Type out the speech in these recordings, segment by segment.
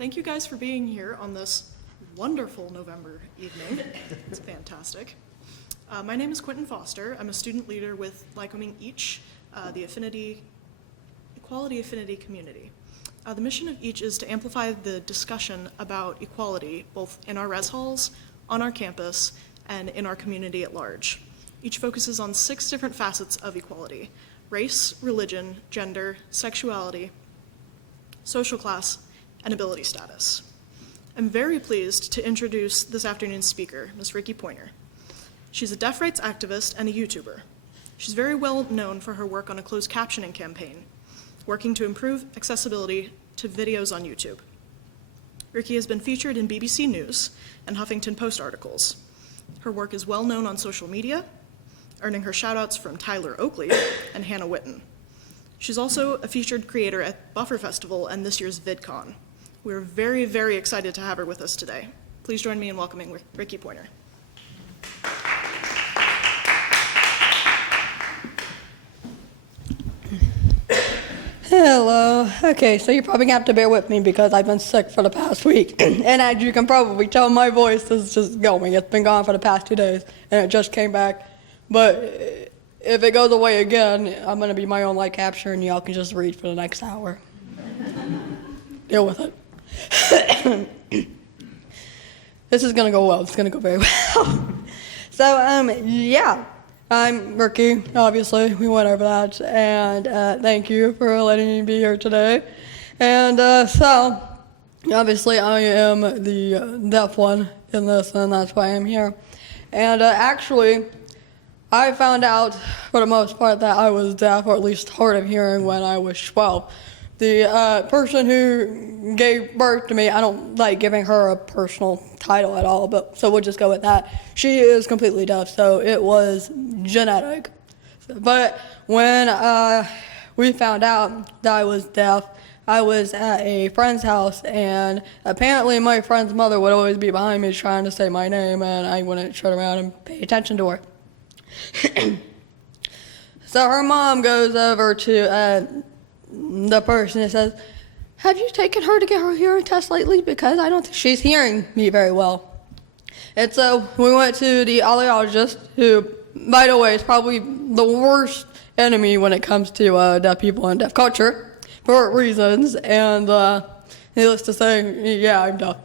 Thank you guys for being here on this wonderful November evening. It's fantastic. My name is Quentin Foster. I'm a student leader with Lycoming Each, the Equality Affinity community. The mission of Each is to amplify the discussion about equality, both in our res halls, on our campus, and in our community at large. Each focuses on 6 different facets of equality: race, religion, gender, sexuality, social class, and ability status. I'm very pleased to introduce this afternoon's speaker, Ms. Rikki Poynter. She's a deaf rights activist and a YouTuber. She's very well known for her work on a closed captioning campaign, working to improve accessibility to videos on YouTube. Rikki has been featured in BBC News and Huffington Post articles. Her work is well known on social media, earning her shout-outs from Tyler Oakley and Hannah Witten. She's also a featured creator at Buffer Festival and this year's VidCon. We're very, very excited to have her with us today. Please join me in welcoming Rikki Poynter. Hello. Okay, so you're probably gonna have to bear with me because I've been sick for the past week. And as you can probably tell, my voice is just going. It's been gone for the past 2 days, and it just came back. But if it goes away again, I'm gonna be my own light capture, and y'all can just read for the next hour. Deal with it. This is gonna go well. It's gonna go very well. So, yeah. I'm Rikki, obviously, we went over that, and thank you for letting me be here today. And so, obviously I am the deaf one in this, and that's why I'm here. And actually, I found out, for the most part, that I was deaf, or at least hard of hearing, when I was 12. The person who gave birth to me, I don't like giving her a personal title at all, but so we'll just go with that. She is completely deaf, so it was genetic. But when we found out that I was deaf, I was at a friend's house, and apparently my friend's mother would always be behind me trying to say my name, and I wouldn't turn around and pay attention to her. So her mom goes over to the person and says, "Have you taken her to get her hearing test lately? Because I don't think she's hearing me very well." And so we went to the audiologist, who, by the way, is probably the worst enemy when it comes to deaf people and deaf culture, for reasons, and needless to say, yeah, I'm deaf.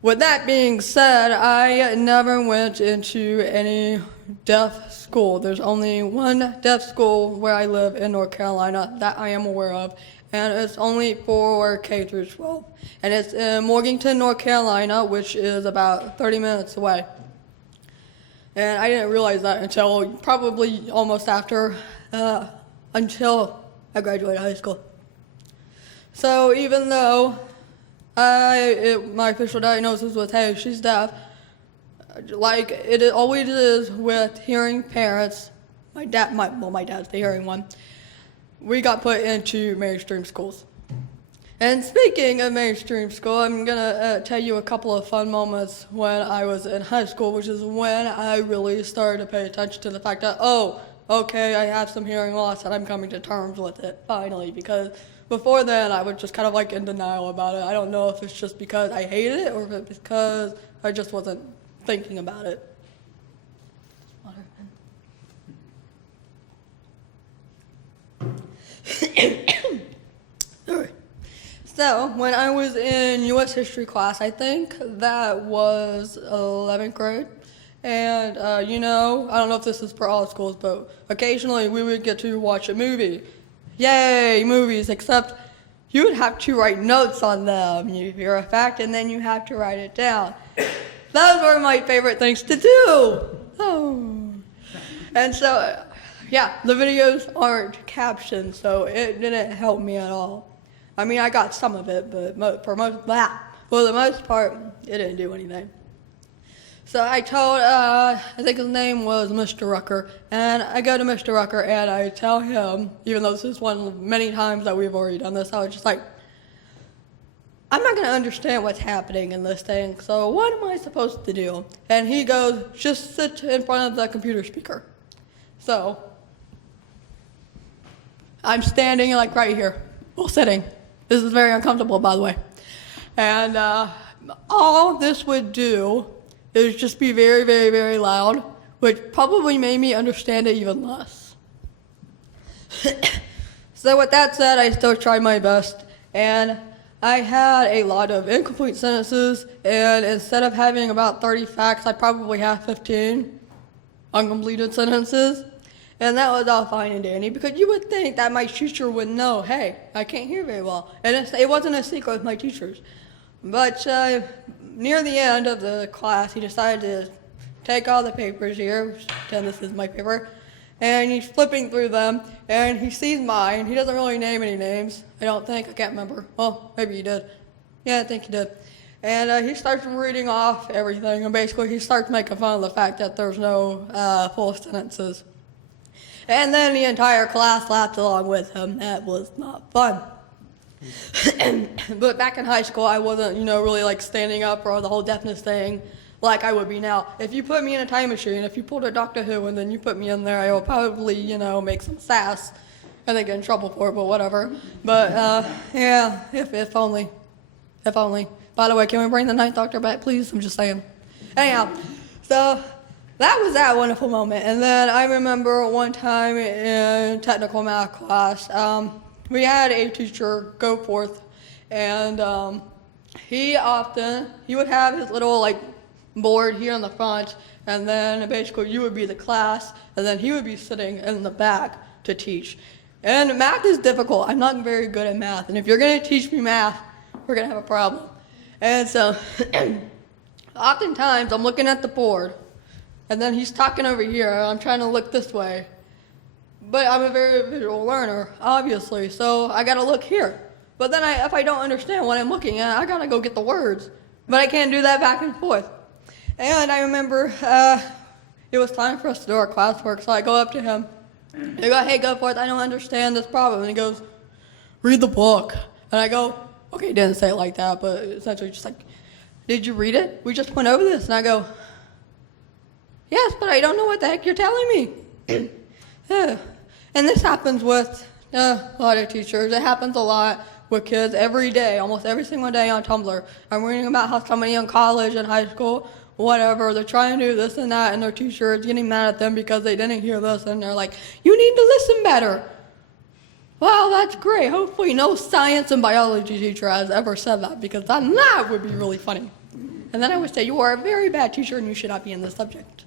With that being said, I never went into any deaf school. There's only one deaf school where I live in North Carolina that I am aware of, and it's only for K through 12. And it's in Morganton, North Carolina, which is about 30 minutes away. And I didn't realize that until probably almost after, until I graduated high school. So even though my official diagnosis was, hey, she's deaf, like it always is with hearing parents, my dad's the hearing one, we got put into mainstream schools. And speaking of mainstream school, I'm gonna tell you a couple of fun moments when I was in high school, which is when I really started to pay attention to the fact that, oh, okay, I have some hearing loss and I'm coming to terms with it, finally, because before then I was just kind of like in denial about it. I don't know if it's just because I hated it or if it's because I just wasn't thinking about it. So, when I was in U.S. history class, I think that was 11th grade, and I don't know if this is for all schools, but occasionally we would get to watch a movie. Yay, movies, except you would have to write notes on them. You hear a fact and then you have to write it down. Those were my favorite things to do. Oh. And so, yeah, the videos aren't captioned, so it didn't help me at all. I mean, I got some of it, but for the most part, it didn't do anything. So I told, I think his name was Mr. Rucker, and I go to Mr. Rucker and I tell him, even though this is one of many times that we've already done this, I was just like, I'm not going to understand what's happening in this thing, so what am I supposed to do? And he goes, just sit in front of the computer speaker. So I'm standing like right here, well, sitting. This is very uncomfortable, by the way. And all this would do is just be very, very, very loud, which probably made me understand it even less. So with that said, I still tried my best, and I had a lot of incomplete sentences, and instead of having about 30 facts, I probably have 15 uncompleted sentences. And that was all fine and dandy, because you would think that my teacher would know, hey, I can't hear very well. And it wasn't a secret with my teachers. But near the end of the class, he decided to take all the papers here, pretend this is my paper, and he's flipping through them, and he sees mine. He doesn't really name any names, I don't think. I can't remember. Well, maybe he did. Yeah, I think he did. And he starts reading off everything, and basically he starts making fun of the fact that there's no full sentences. And then the entire class laughed along with him. That was not fun. But back in high school, I wasn't, really like standing up or the whole deafness thing like I would be now. If you put me in a time machine, if you pulled a Doctor Who and then you put me in there, I will probably, make some sass and then get in trouble for it, but whatever. But yeah, if only. If only. By the way, can we bring the Ninth Doctor back, please? I'm just saying. Anyhow, so that was that wonderful moment. And then I remember one time in technical math class, we had a teacher go forth, and he would have his little board here in the front, and then basically you would be the class, and then he would be sitting in the back to teach. And math is difficult. I'm not very good at math, and if you're going to teach me math, we're going to have a problem. And so oftentimes I'm looking at the board, and then he's talking over here, and I'm trying to look this way. But I'm a very visual learner, obviously, so I gotta look here. But then if I don't understand what I'm looking at, I gotta go get the words. But I can't do that back and forth. And I remember it was time for us to do our classwork, so I go up to him. I go, hey, go forth, I don't understand this problem. And he goes, read the book. And I go, okay, he didn't say it like that, but essentially just like, did you read it? We just went over this. And I go, yes, but I don't know what the heck you're telling me. Yeah. And this happens with a lot of teachers. It happens a lot with kids every day, almost every single day on Tumblr. I'm reading about how somebody in college and high school, whatever, they're trying to do this and that, and their teacher is getting mad at them because they didn't hear this, and they're like, you need to listen better. Well, that's great. Hopefully no science and biology teacher has ever said that, because that would be really funny. And then I would say, you are a very bad teacher and you should not be in this subject.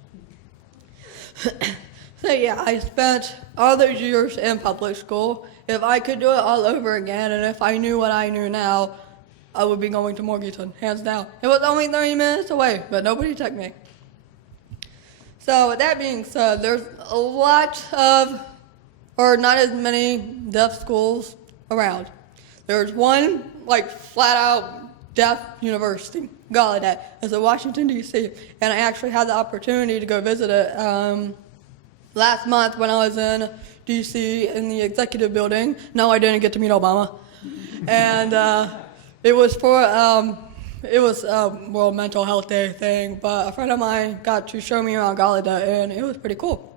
So yeah, I spent all those years in public school. If I could do it all over again, and if I knew what I knew now, I would be going to Morganton, hands down. It was only 30 minutes away, but nobody took me. So with that being said, there's a lot of, or not as many deaf schools around. There's one flat out deaf university, Gallaudet. It's in Washington, D.C., and I actually had the opportunity to go visit it last month when I was in D.C. in the executive building. No, I didn't get to meet Obama. And it was for, World Mental Health Day thing, but a friend of mine got to show me around Gallaudet, and it was pretty cool.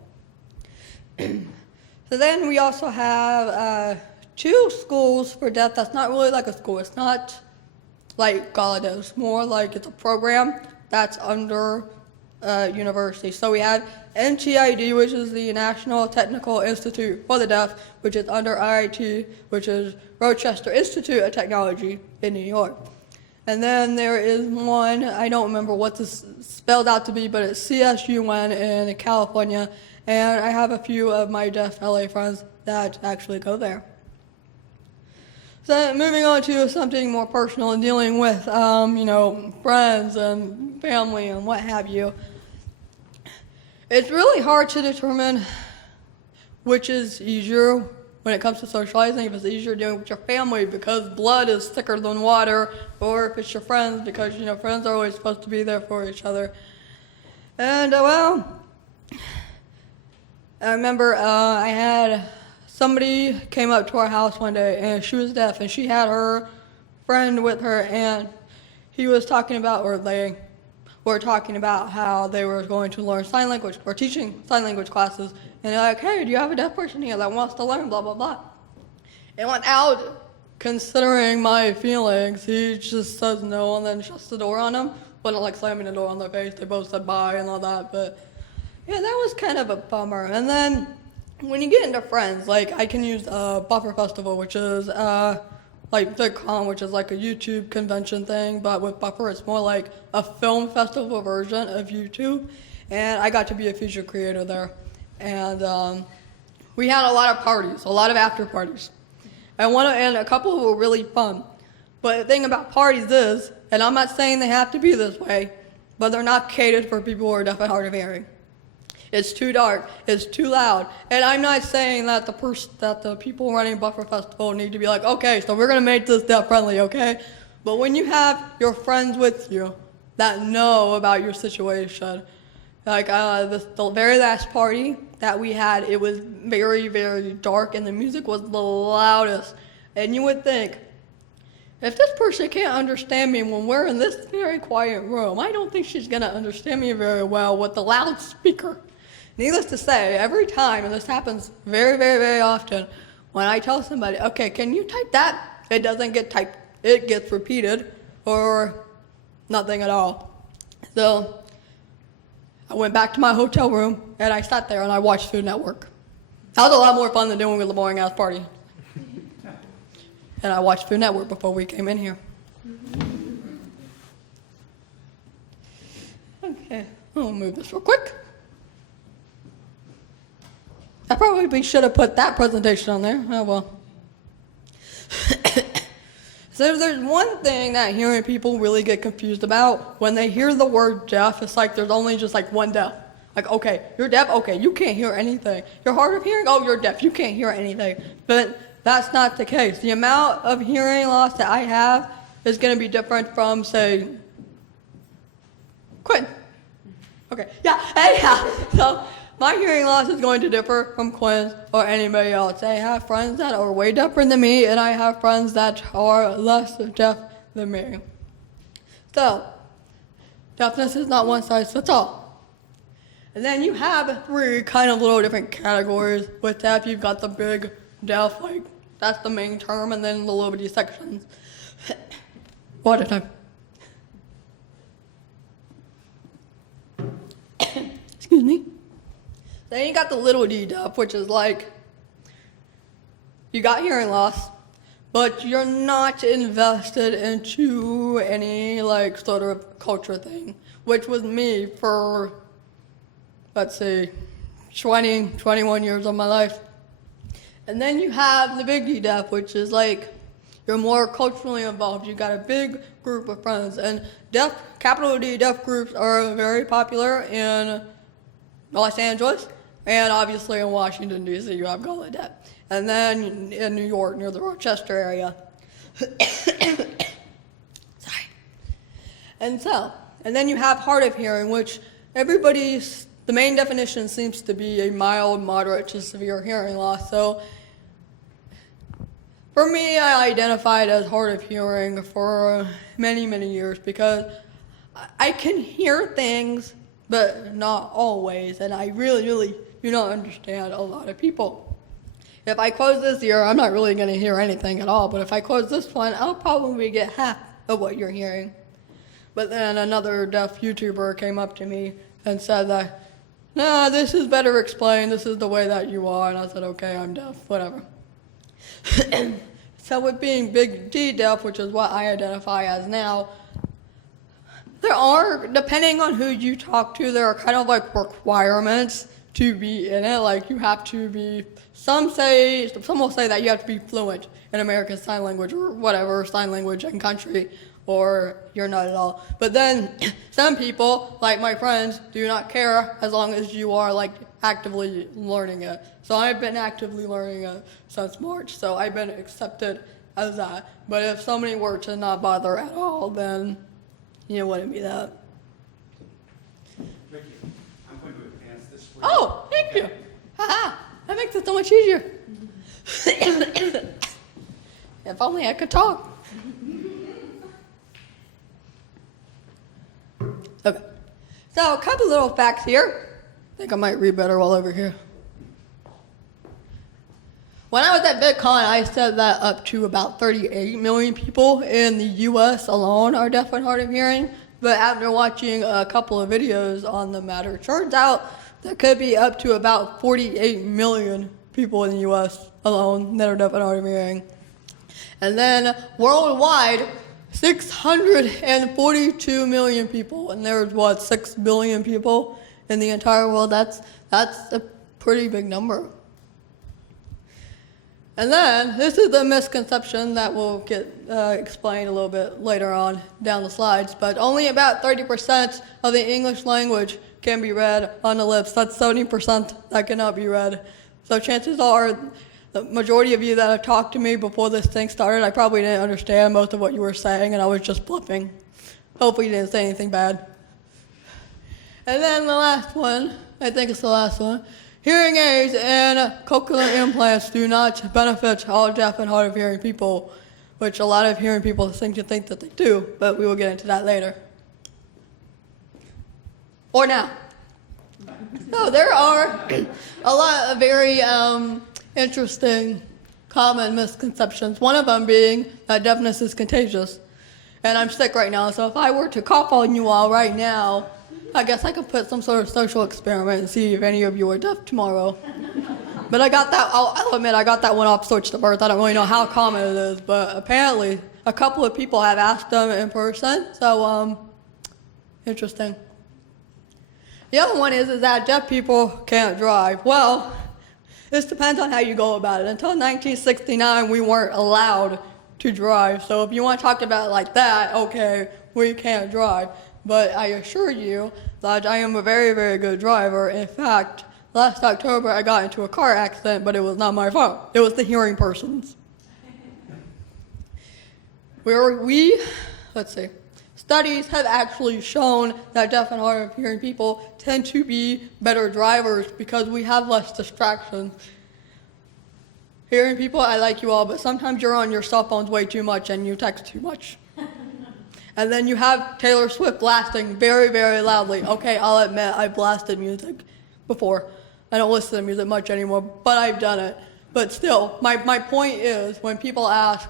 So then we also have 2 schools for deaf that's not really like a school. It's not like Gallaudet. It's more like it's a program that's under university. So we have NTID, which is the National Technical Institute for the Deaf, which is under RIT, which is Rochester Institute of Technology in New York. And then there is one, I don't remember what this spelled out to be, but it's CSUN in California. And I have a few of my deaf LA friends that actually go there. So moving on to something more personal and dealing with, friends and family and what have you. It's really hard to determine which is easier when it comes to socializing, if it's easier doing it with your family because blood is thicker than water, or if it's your friends because, friends are always supposed to be there for each other. And, I remember I had somebody came up to our house one day, and she was deaf, and she had her friend with her, and he was talking about, or they were talking about how they were going to learn sign language, or teaching sign language classes, and they're like, hey, do you have a deaf person here that wants to learn, blah, blah, blah. And without considering my feelings, he just says no and then shuts the door on them. But not like slamming the door on their face. They both said bye and all that. But yeah, that was kind of a bummer. And then when you get into friends, like I can use Buffer Festival, which is like VidCon, which is like a YouTube convention thing. But with Buffer, it's more like a film festival version of YouTube. And I got to be a feature creator there. And we had a lot of parties, a lot of after parties. And a couple were really fun. But the thing about parties is, and I'm not saying they have to be this way, but they're not catered for people who are deaf and hard of hearing. It's too dark, it's too loud. And I'm not saying that the people running Buffer Festival need to be like, okay, so we're gonna make this deaf friendly, okay? But when you have your friends with you that know about your situation, like the very last party that we had, it was very, very dark and the music was the loudest. And you would think, if this person can't understand me when we're in this very quiet room, I don't think she's gonna understand me very well with the loudspeaker. Needless to say, every time, and this happens very, very, very often, when I tell somebody, okay, can you type that? It doesn't get typed. It gets repeated or nothing at all. So I went back to my hotel room and I sat there and I watched Food Network. That was a lot more fun than doing the boring ass party. And I watched Food Network before we came in here. Okay, I'll move this real quick. I probably should have put that presentation on there. Oh well. So there's one thing that hearing people really get confused about. When they hear the word deaf, it's like there's only just like one deaf. Like, okay, you're deaf? Okay, you can't hear anything. You're hard of hearing? Oh, you're deaf. You can't hear anything. But that's not the case. The amount of hearing loss that I have is going to be different from, say, Quinn. Okay, yeah, anyhow. So my hearing loss is going to differ from Quinn's or anybody else. I have friends that are way deafer than me, and I have friends that are less deaf than me. So, deafness is not one size fits all. And then you have three kind of little different categories. With deaf, you've got the big deaf, like that's the main term, and then the little bitty sections. Water time. Excuse me. Then you got the little d deaf, which is like you got hearing loss, but you're not invested into any like sort of culture thing, which was me for, let's see, 21 years of my life. And then you have the big D deaf, which is like you're more culturally involved. You got a big group of friends, and deaf, capital D deaf groups are very popular in Los Angeles, and obviously in Washington D.C. you have Gullah Deaf, and then in New York near the Rochester area. Sorry. And then you have hard of hearing, which the main definition seems to be a mild, moderate to severe hearing loss. So for me, I identified as hard of hearing for many, many years because I can hear things, but not always, and I really, really do not understand a lot of people. If I close this ear, I'm not really going to hear anything at all, but if I close this one, I'll probably get half of what you're hearing. But then another deaf YouTuber came up to me and said that, nah, this is better explained, this is the way that you are, and I said, okay, I'm deaf, whatever. So with being big D deaf, which is what I identify as now, there are, depending on who you talk to, there are kind of like requirements to be in it. Like you have to be, some will say that you have to be fluent in American Sign Language or whatever sign language in country, or you're not at all. But then some people, like my friends, do not care as long as you are like actively learning it. So I've been actively learning it since March, so I've been accepted as that. But if somebody were to not bother at all, then it wouldn't be that. Rikki, I'm going to advance this for you. Oh, thank you. Haha, that makes it so much easier. If only I could talk. Okay, so a couple little facts here. I think I might read better while over here. When I was at VidCon, I said that up to about 38 million people in the U.S. alone are deaf and hard of hearing. But after watching a couple of videos on the matter, it turns out there could be up to about 48 million people in the U.S. alone that are deaf and hard of hearing. And then worldwide, 642 million people, and there's 6 billion people in the entire world. That's a pretty big number. And then this is the misconception that will get explained a little bit later on down the slides, but only about 30% of the English language can be read on the lips. That's 70% that cannot be read. So chances are the majority of you that have talked to me before this thing started, I probably didn't understand most of what you were saying, and I was just bluffing. Hopefully you didn't say anything bad. And then the last one, I think it's the last one. Hearing aids and cochlear implants do not benefit all deaf and hard of hearing people, which a lot of hearing people seem to think that they do, but we will get into that later. Or now. So there are a lot of very interesting common misconceptions, one of them being that deafness is contagious. And I'm sick right now, so if I were to cough on you all right now, I guess I could put some sort of social experiment and see if any of you are deaf tomorrow. But I got that, I'll admit, I got that one off switched to birth. I don't really know how common it is, but apparently a couple of people have asked them in person, so interesting. The other one is that deaf people can't drive. Well, this depends on how you go about it. Until 1969, we weren't allowed to drive. So if you want to talk about it like that, okay, we can't drive. But I assure you that I am a very, very good driver. In fact, last October I got into a car accident, but it was not my fault. It was the hearing person's. Let's see. Studies have actually shown that deaf and hard of hearing people tend to be better drivers because we have less distractions. Hearing people, I like you all, but sometimes you're on your cell phones way too much and you text too much. And then you have Taylor Swift blasting very, very loudly. Okay, I'll admit I blasted music before. I don't listen to music much anymore, but I've done it. But still, my point is when people ask,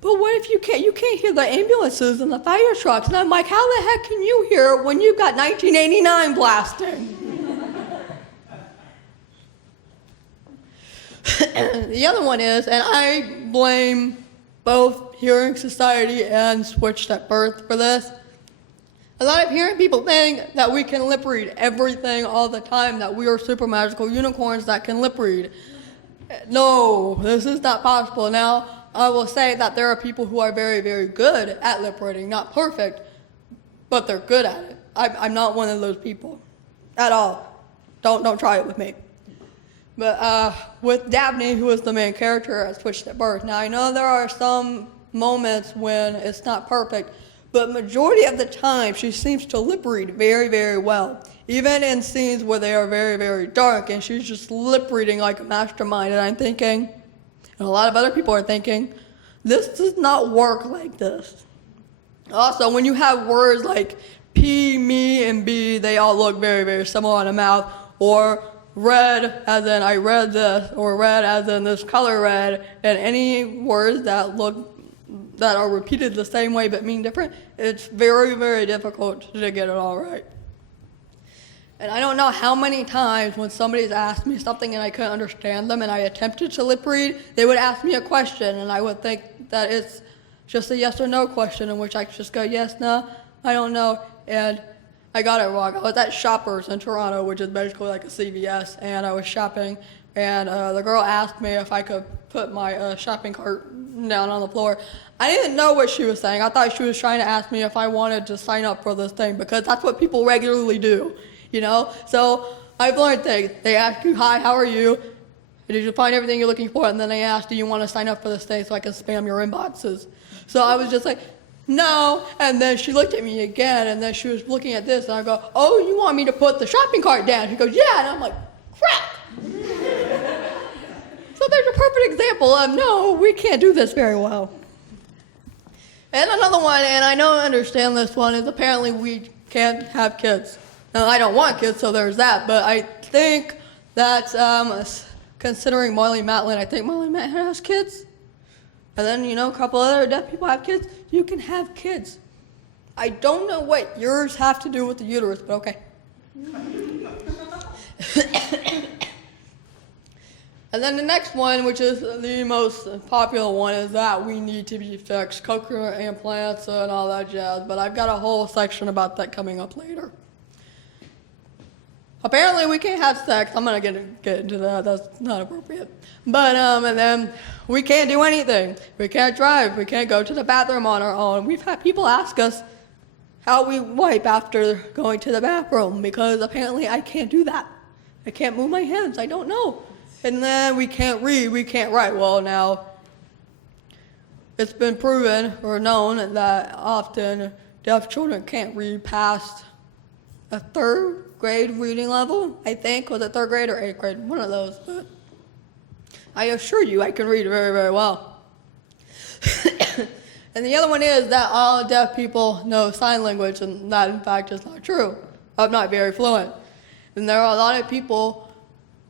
but what if you can't hear the ambulances and the fire trucks? And I'm like, how the heck can you hear when you've got 1989 blasting? The other one is, and I blame both Hearing Society and Switched at Birth for this. A lot of hearing people think that we can lip read everything all the time, that we are super magical unicorns that can lip read. No, this is not possible. Now, I will say that there are people who are very, very good at lip reading, not perfect, but they're good at it. I'm not one of those people at all. Don't try it with me. But with Dabney, who is the main character at Switched at Birth, now I know there are some moments when it's not perfect, but majority of the time she seems to lip read very, very well. Even in scenes where they are very, very dark and she's just lip reading like a mastermind, and I'm thinking, and a lot of other people are thinking, this does not work like this. Also, when you have words like P, me, and B, they all look very, very similar on the mouth, or red as in I read this, or red as in this color red, and any words that are repeated the same way but mean different, it's very, very difficult to get it all right. And I don't know how many times when somebody's asked me something and I couldn't understand them and I attempted to lip read, they would ask me a question and I would think that it's just a yes or no question in which I could just go, yes, no, I don't know, and I got it wrong. I was at Shoppers in Toronto, which is basically like a CVS, and I was shopping, and the girl asked me if I could put my shopping cart down on the floor. I didn't know what she was saying. I thought she was trying to ask me if I wanted to sign up for this thing, because that's what people regularly do, you know? So I've learned things. They ask you, hi, how are you? Did you find everything you're looking for? And then they ask, do you want to sign up for this thing so I can spam your inboxes? So I was just like, no, and then she looked at me again, and then she was looking at this, and I go, oh, you want me to put the shopping cart down? She goes, yeah, and I'm like, crap. So there's a perfect example of, no, we can't do this very well. And another one, and I don't understand this one, is apparently we can't have kids. Now, I don't want kids, so there's that, but I think that considering Marley Matlin, I think Marley Matlin has kids. And then, a couple other deaf people have kids. You can have kids. I don't know what yours have to do with the uterus, but okay. And then the next one, which is the most popular one, is that we need to be fixed. Cochlear implants and all that jazz. But I've got a whole section about that coming up later. Apparently we can't have sex. I'm going to get into that. That's not appropriate. But, and then we can't do anything. We can't drive. We can't go to the bathroom on our own. We've had people ask us how we wipe after going to the bathroom because apparently I can't do that. I can't move my hands. I don't know. And then we can't read, we can't write. Well, now, it's been proven or known that often deaf children can't read past a 3rd grade reading level, I think. Was it 3rd grade or 8th grade? One of those. But I assure you I can read very, very well. And the other one is that all deaf people know sign language, and that, in fact, is not true. I'm not very fluent. And there are a lot of people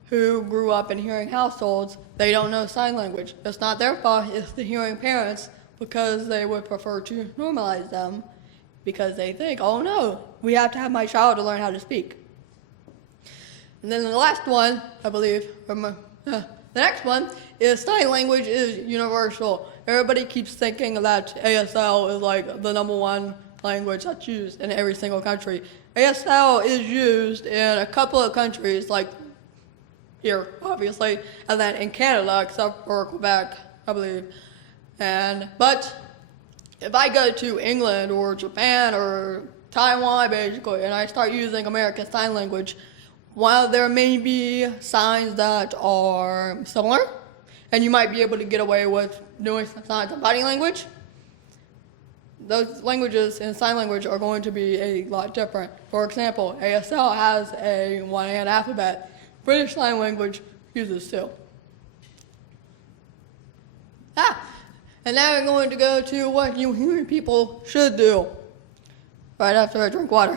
who grew up in hearing households, they don't know sign language. It's not their fault, it's the hearing parents, because they would prefer to normalize them, because they think, oh no, we have to have my child to learn how to speak. And then the last one, I believe, the next one is sign language is universal. Everybody keeps thinking that ASL is like the #1 language that's used in every single country. ASL is used in a couple of countries, like here, obviously, and then in Canada, except for Quebec, I believe. But if I go to England or Japan or Taiwan, basically, and I start using American Sign Language, while there may be signs that are similar, and you might be able to get away with doing signs of body language, those languages in sign language are going to be a lot different. For example, ASL has a one-hand alphabet. British Sign Language uses 2. And now we're going to go to what you hearing people should do right after I drink water.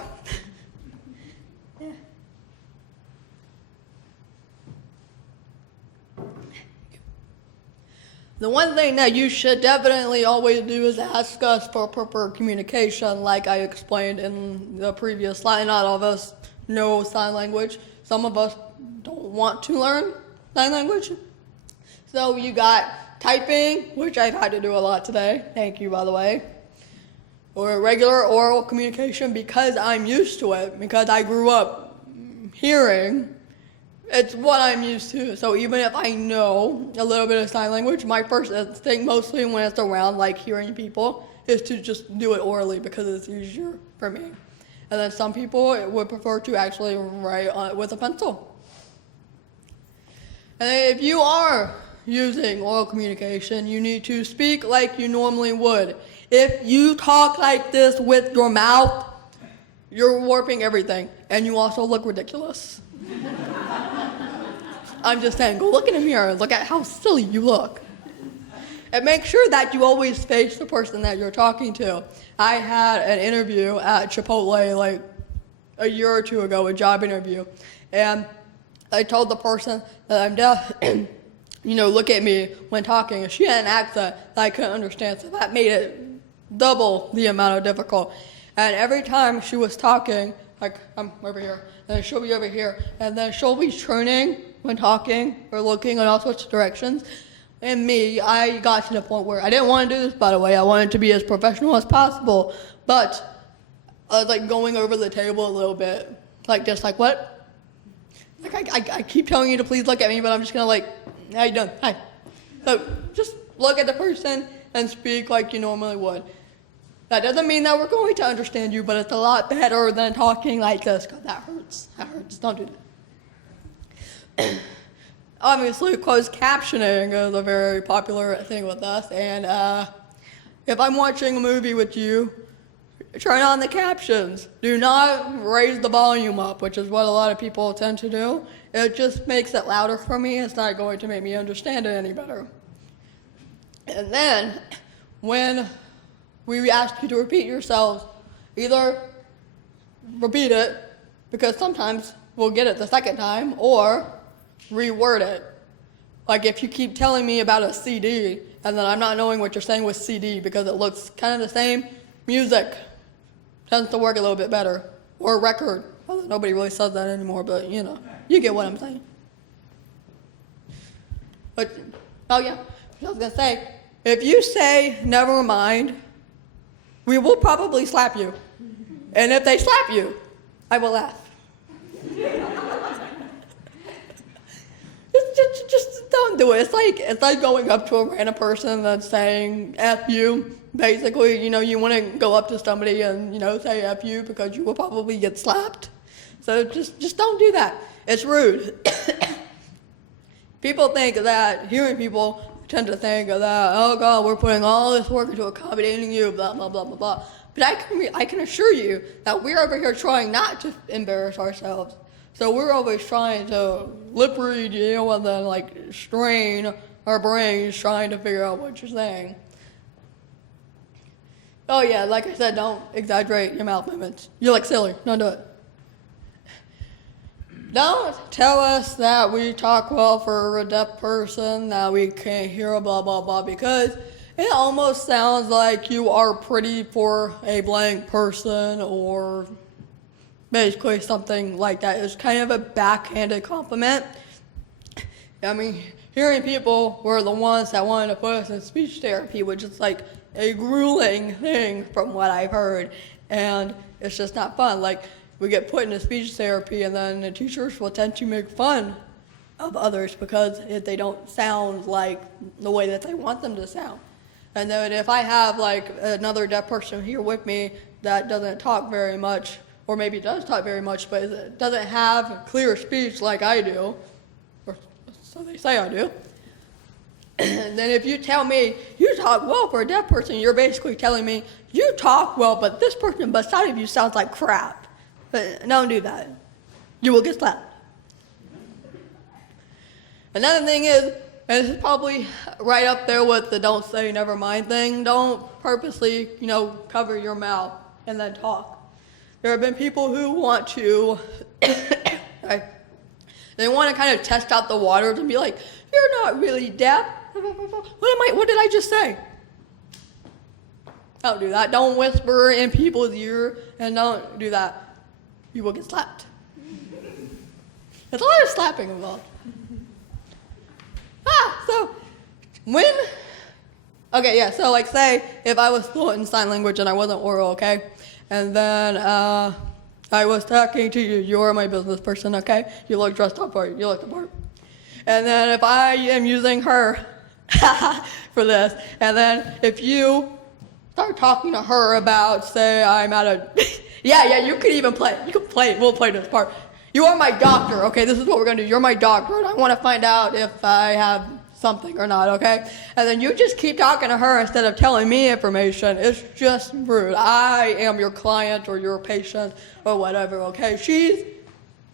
The one thing that you should definitely always do is ask us for proper communication, like I explained in the previous slide. Not all of us know sign language. Some of us don't want to learn sign language. So you got typing, which I've had to do a lot today. Thank you, by the way. Or regular oral communication, because I'm used to it, because I grew up hearing. It's what I'm used to. So even if I know a little bit of sign language, my first instinct, mostly when it's around like hearing people, is to just do it orally because it's easier for me. And then some people would prefer to actually write on it with a pencil. And if you are using oral communication, you need to speak like you normally would. If you talk like this with your mouth, you're warping everything, and you also look ridiculous. I'm just saying, go look in the mirror and look at how silly you look. And make sure that you always face the person that you're talking to. I had an interview at Chipotle like a year or two ago, a job interview, and I told the person that I'm deaf and, look at me when talking. And she had an accent that I couldn't understand, so that made it double the amount of difficult. And every time she was talking, like I'm over here, and then she'll be over here, and then she'll be turning when talking or looking in all sorts of directions. And me, I got to the point where I didn't want to do this, by the way. I wanted to be as professional as possible, but I was like going over the table a little bit, like just like what? Like I keep telling you to please look at me, but I'm just gonna like, how you doing? Hi. So just look at the person and speak like you normally would. That doesn't mean that we're going to understand you, but it's a lot better than talking like this, because that hurts. That hurts. Don't do that. Obviously, closed captioning is a very popular thing with us, and if I'm watching a movie with you, turn on the captions. Do not raise the volume up, which is what a lot of people tend to do. It just makes it louder for me. It's not going to make me understand it any better. And then, when we ask you to repeat yourselves, either repeat it, because sometimes we'll get it the second time, or reword it. Like if you keep telling me about a CD and then I'm not knowing what you're saying with CD because it looks kind of the same, music tends to work a little bit better. Or record. Well, nobody really says that anymore, but you know, you get what I'm saying. But, oh yeah, I was gonna say, if you say never mind, we will probably slap you. And if they slap you, I will laugh. Just don't do it. It's like going up to a random person that's saying F you. Basically, you know, you want to go up to somebody and, you know, say F you because you will probably get slapped. So just don't do that. It's rude. People think that, hearing people tend to think that, oh God, we're putting all this work into accommodating you, blah, blah, blah, blah, blah. But I can assure you that we're over here trying not to embarrass ourselves. So we're always trying to lip read you and then like strain our brains trying to figure out what you're saying. Oh yeah, like I said, don't exaggerate your mouth movements. You look silly, don't do it. Don't tell us that we talk well for a deaf person, that we can't hear blah, blah, blah, because it almost sounds like you are pretty for a blank person or basically something like that. It's kind of a backhanded compliment. I mean, hearing people were the ones that wanted to put us in speech therapy, which is like a grueling thing from what I've heard, and it's just not fun. Like, we get put into speech therapy and then the teachers will tend to make fun of others because they don't sound like the way that they want them to sound. And then if I have like another deaf person here with me that doesn't talk very much, or maybe does talk very much, but doesn't have clear speech like I do, or so they say I do, and then if you tell me you talk well for a deaf person, you're basically telling me you talk well, but this person beside of you sounds like crap. But don't do that. You will get slapped. Another thing is, and this is probably right up there with the don't say never mind thing, don't purposely, you know, cover your mouth and then talk. There have been people who want to, they want to kind of test out the waters and be like, you're not really deaf. What did I just say? Don't do that. Don't whisper in people's ear and don't do that. You will get slapped. There's a lot of slapping involved. So so like say if I was fluent in sign language and I wasn't oral, okay? And then I was talking to you, you're my business person, okay? You look dressed up for it, you look the part. And then if I am using her for this, and then if you start talking to her about, say I'm at a, yeah, you could even play, we'll play this part. You are my doctor, okay? This is what we're gonna do. You're my doctor, and I wanna find out if I have something or not, okay? And then you just keep talking to her instead of telling me information. It's just rude. I am your client or your patient or whatever, okay? She's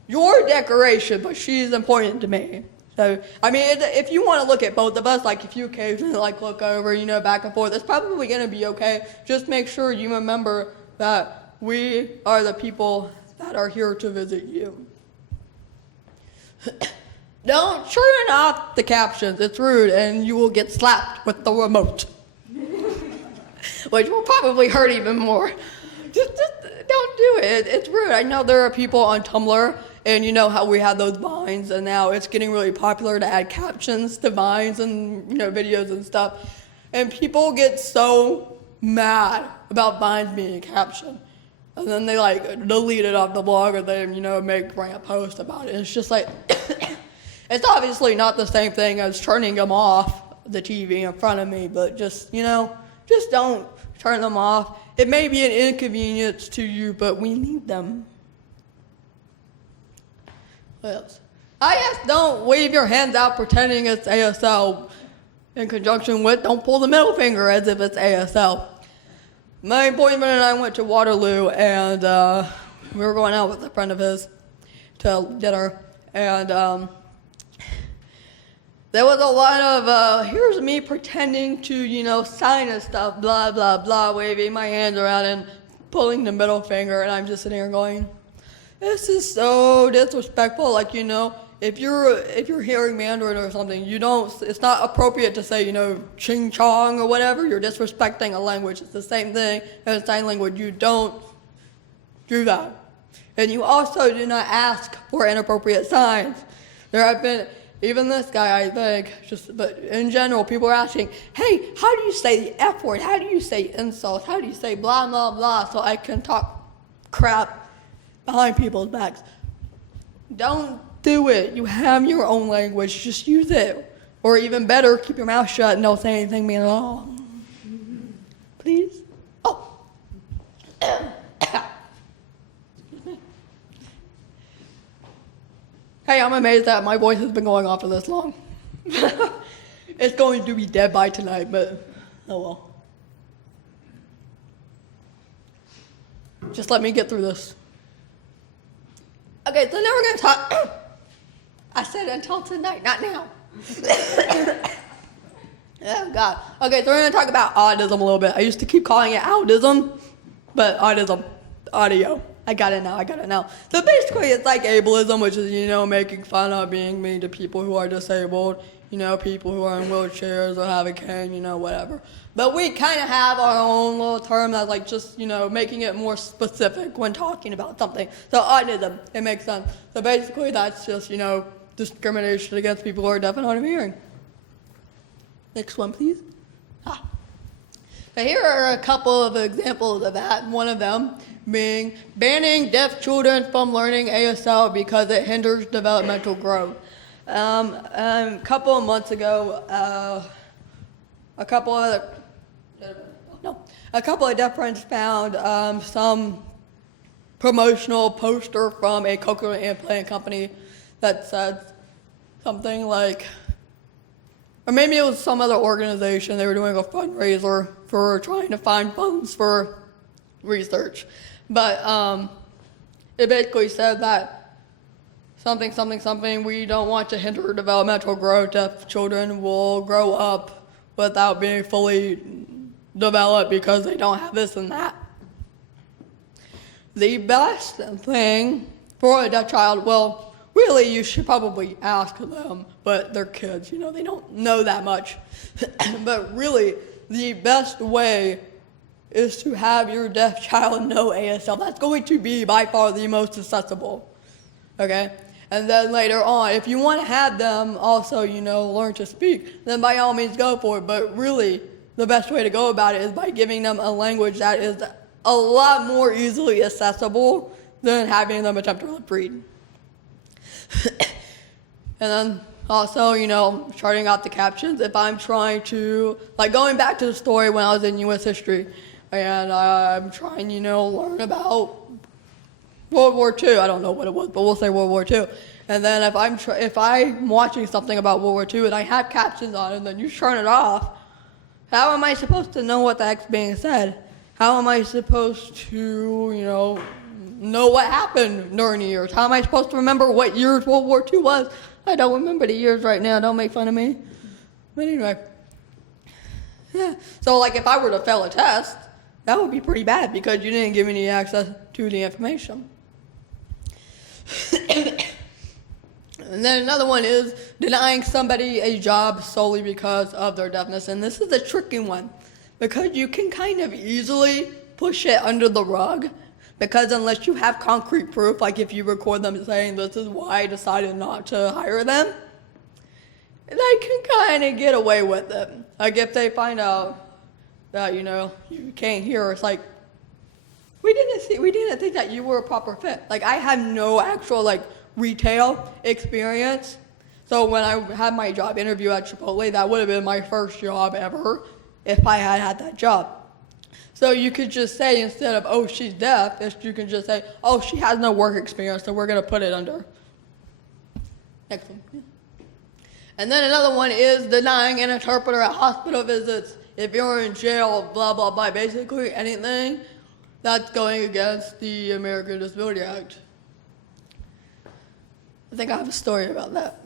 your decoration, but she's important to me. So, I mean, if you want to look at both of us, like if you occasionally like look over, you know, back and forth, it's probably going to be okay. Just make sure you remember that we are the people that are here to visit you. Don't turn off the captions. It's rude, and you will get slapped with the remote, which will probably hurt even more. Just don't do it. It's rude. I know there are people on Tumblr, and you know how we had those vines, and now it's getting really popular to add captions to vines and, you know, videos and stuff. And people get so mad about vines being a caption. And then they like delete it off the blog, or they, you know, make rant posts about it. It's just like, it's obviously not the same thing as turning them off the TV in front of me, but just, you know, just don't turn them off. It may be an inconvenience to you, but we need them. What else? I guess don't wave your hands out pretending it's ASL in conjunction with don't pull the middle finger as if it's ASL. My boyfriend and I went to Waterloo, and we were going out with a friend of his to dinner, and there was a lot of, here's me pretending to, you know, sign and stuff, blah, blah, blah, waving my hands around and pulling the middle finger, and I'm just sitting here going, this is so disrespectful. Like, you know, if you're hearing Mandarin or something, it's not appropriate to say, ching chong or whatever. You're disrespecting a language. It's the same thing as sign language. You don't do that. And you also do not ask for inappropriate signs. There have been, even this guy, I think, but in general, people are asking, hey, how do you say the F word? How do you say insults? How do you say blah, blah, blah, so I can talk crap behind people's backs? Don't do it. You have your own language. Just use it. Or even better, keep your mouth shut and don't say anything mean at all. Please? Oh. Excuse me. Hey, I'm amazed that my voice has been going on for this long. It's going to be dead by tonight, but oh well. Just let me get through this. Okay, so now we're going to talk. I said until tonight, not now. Oh, God. Okay, so we're going to talk about autism a little bit. I used to keep calling it autism, but autism, audio. I got it now. So basically, it's like ableism, which is, making fun of being mean to people who are disabled, people who are in wheelchairs or have a cane, whatever. But we kind of have our own little term that's like just, making it more specific when talking about something. So autism, it makes sense. So basically, that's just, discrimination against people who are deaf and hard of hearing. Next one, please. So here are a couple of examples of that. One of them being banning deaf children from learning ASL because it hinders developmental growth. A couple of months ago, a couple of deaf friends found some promotional poster from a cochlear implant company that said something like, or maybe it was some other organization, they were doing a fundraiser for trying to find funds for research. But it basically said that something, we don't want to hinder developmental growth. Deaf children will grow up without being fully developed because they don't have this and that. The best thing for a deaf child, well, really, you should probably ask them, but they're kids, they don't know that much. But really, the best way is to have your deaf child know ASL. That's going to be by far the most accessible, okay? And then later on, if you want to have them also, learn to speak, then by all means go for it. But really, the best way to go about it is by giving them a language that is a lot more easily accessible than having them attempt to read. And then also, charting out the captions. If I'm trying to, like going back to the story when I was in U.S. history, and I'm trying, learn about World War II. I don't know what it was, but we'll say World War II. And then if I'm watching something about World War II and I have captions on it, and then you turn it off, how am I supposed to know what the heck's being said? How am I supposed to, know what happened during the years? How am I supposed to remember what years World War II was? I don't remember the years right now. Don't make fun of me. But anyway. Yeah. So, like, if I were to fail a test, that would be pretty bad because you didn't give me any access to the information. And then another one is denying somebody a job solely because of their deafness. And this is a tricky one because you can kind of easily push it under the rug. Because unless you have concrete proof, like if you record them saying this is why I decided not to hire them, they can kind of get away with it. Like if they find out that, you can't hear, it's like, we didn't think that you were a proper fit. Like I have no actual retail experience. So when I had my job interview at Chipotle, that would have been my first job ever if I had had that job. So you could just say, instead of, oh, she's deaf, you can just say, oh, she has no work experience, so we're going to put it under. Next one. And then another one is denying an interpreter at hospital visits. If you're in jail, blah, blah, blah, basically anything that's going against the American Disability Act. I think I have a story about that.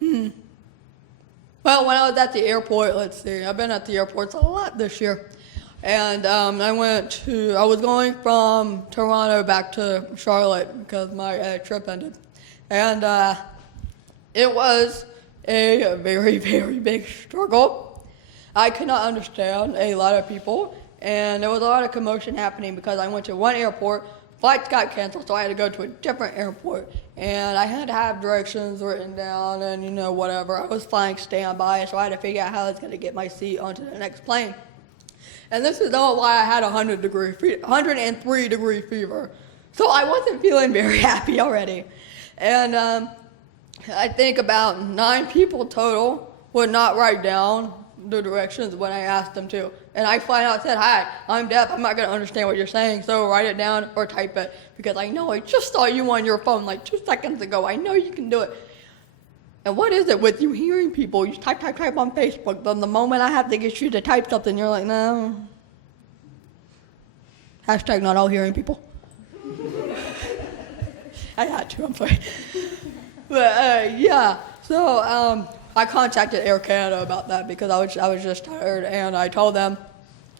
Well, when I was at the airport, let's see, I've been at the airports a lot this year. And I was going from Toronto back to Charlotte because my trip ended. And It was a very, very big struggle. I could not understand a lot of people, and there was a lot of commotion happening because I went to one airport, flights got canceled, so I had to go to a different airport, and I had to have directions written down and, whatever. I was flying standby, so I had to figure out how I was going to get my seat onto the next plane. And this is all why I had 103 degree fever. So I wasn't feeling very happy already. And I think about 9 people total would not write down the directions when I asked them to. And I flat out said, "Hi, I'm deaf. I'm not going to understand what you're saying, so write it down or type it. Because I know I just saw you on your phone like 2 seconds ago. I know you can do it." And what is it with you hearing people? You type on Facebook, but the moment I have to get you to type something, you're like, "No." Hashtag not all hearing people. I had to, I'm sorry. But yeah, so I contacted Air Canada about that because I was just tired, and I told them,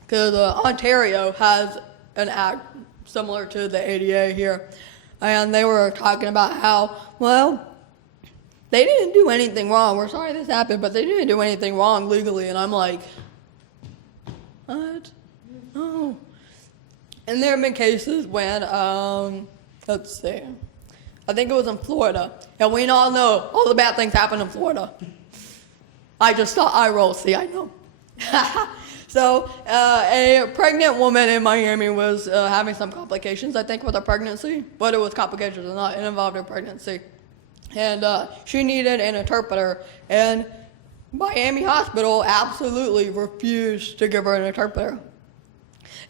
because Ontario has an act similar to the ADA here, and they were talking about how, well, they didn't do anything wrong. We're sorry this happened, but they didn't do anything wrong legally. And I'm like, what? Oh. And there have been cases when, let's see, I think it was in Florida. And we all know all the bad things happen in Florida. I just saw eye roll. See, I know. So a pregnant woman in Miami was having some complications, I think, with her pregnancy. But it was complications or not. It involved her pregnancy. And she needed an interpreter, and Miami Hospital absolutely refused to give her an interpreter.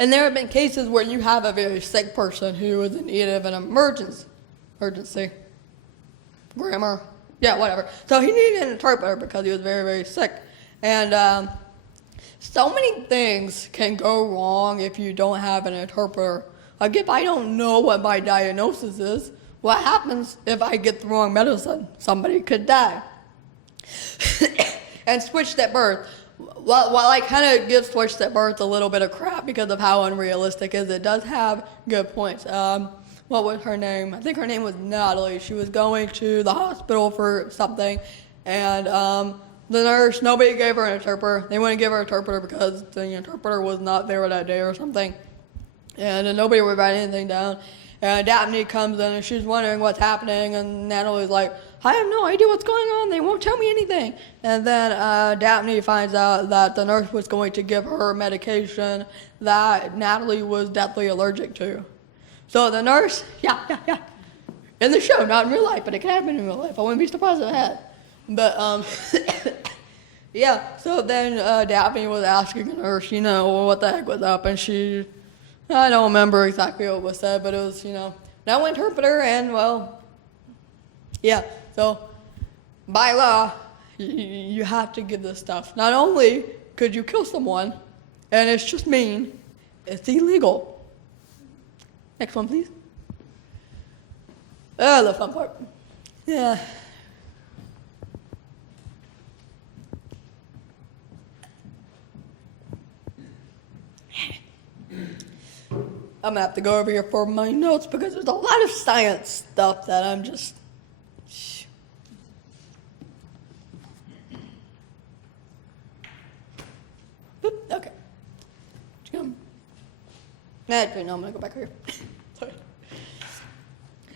And there have been cases where you have a very sick person who is in need of an emergency, grammar, yeah, whatever. So he needed an interpreter because he was very, very sick. And so many things can go wrong if you don't have an interpreter. Like if I don't know what my diagnosis is, what happens if I get the wrong medicine? Somebody could die. And switched at birth. While I kind of give switched at birth a little bit of crap because of how unrealistic it is, it does have good points. What was her name? I think her name was Natalie. She was going to the hospital for something, and the nurse, nobody gave her an interpreter. They wouldn't give her an interpreter because the interpreter was not there that day or something. And then nobody would write anything down. And Daphne comes in and she's wondering what's happening, and Natalie's like, "I have no idea what's going on. They won't tell me anything." And then Daphne finds out that the nurse was going to give her medication that Natalie was deathly allergic to. So the nurse, in the show, not in real life, but it can happen in real life. I wouldn't be surprised if it had. But yeah, so then Daphne was asking the nurse, what the heck was up, and I don't remember exactly what was said, but it was, no interpreter, and well, yeah, so by law, you have to give this stuff. Not only could you kill someone, and it's just mean, it's illegal. Next one, please. Oh, the fun part. Yeah. I'm gonna have to go over here for my notes because there's a lot of science stuff that I'm just. Oop, okay. Actually, no, I'm gonna go back here. Sorry.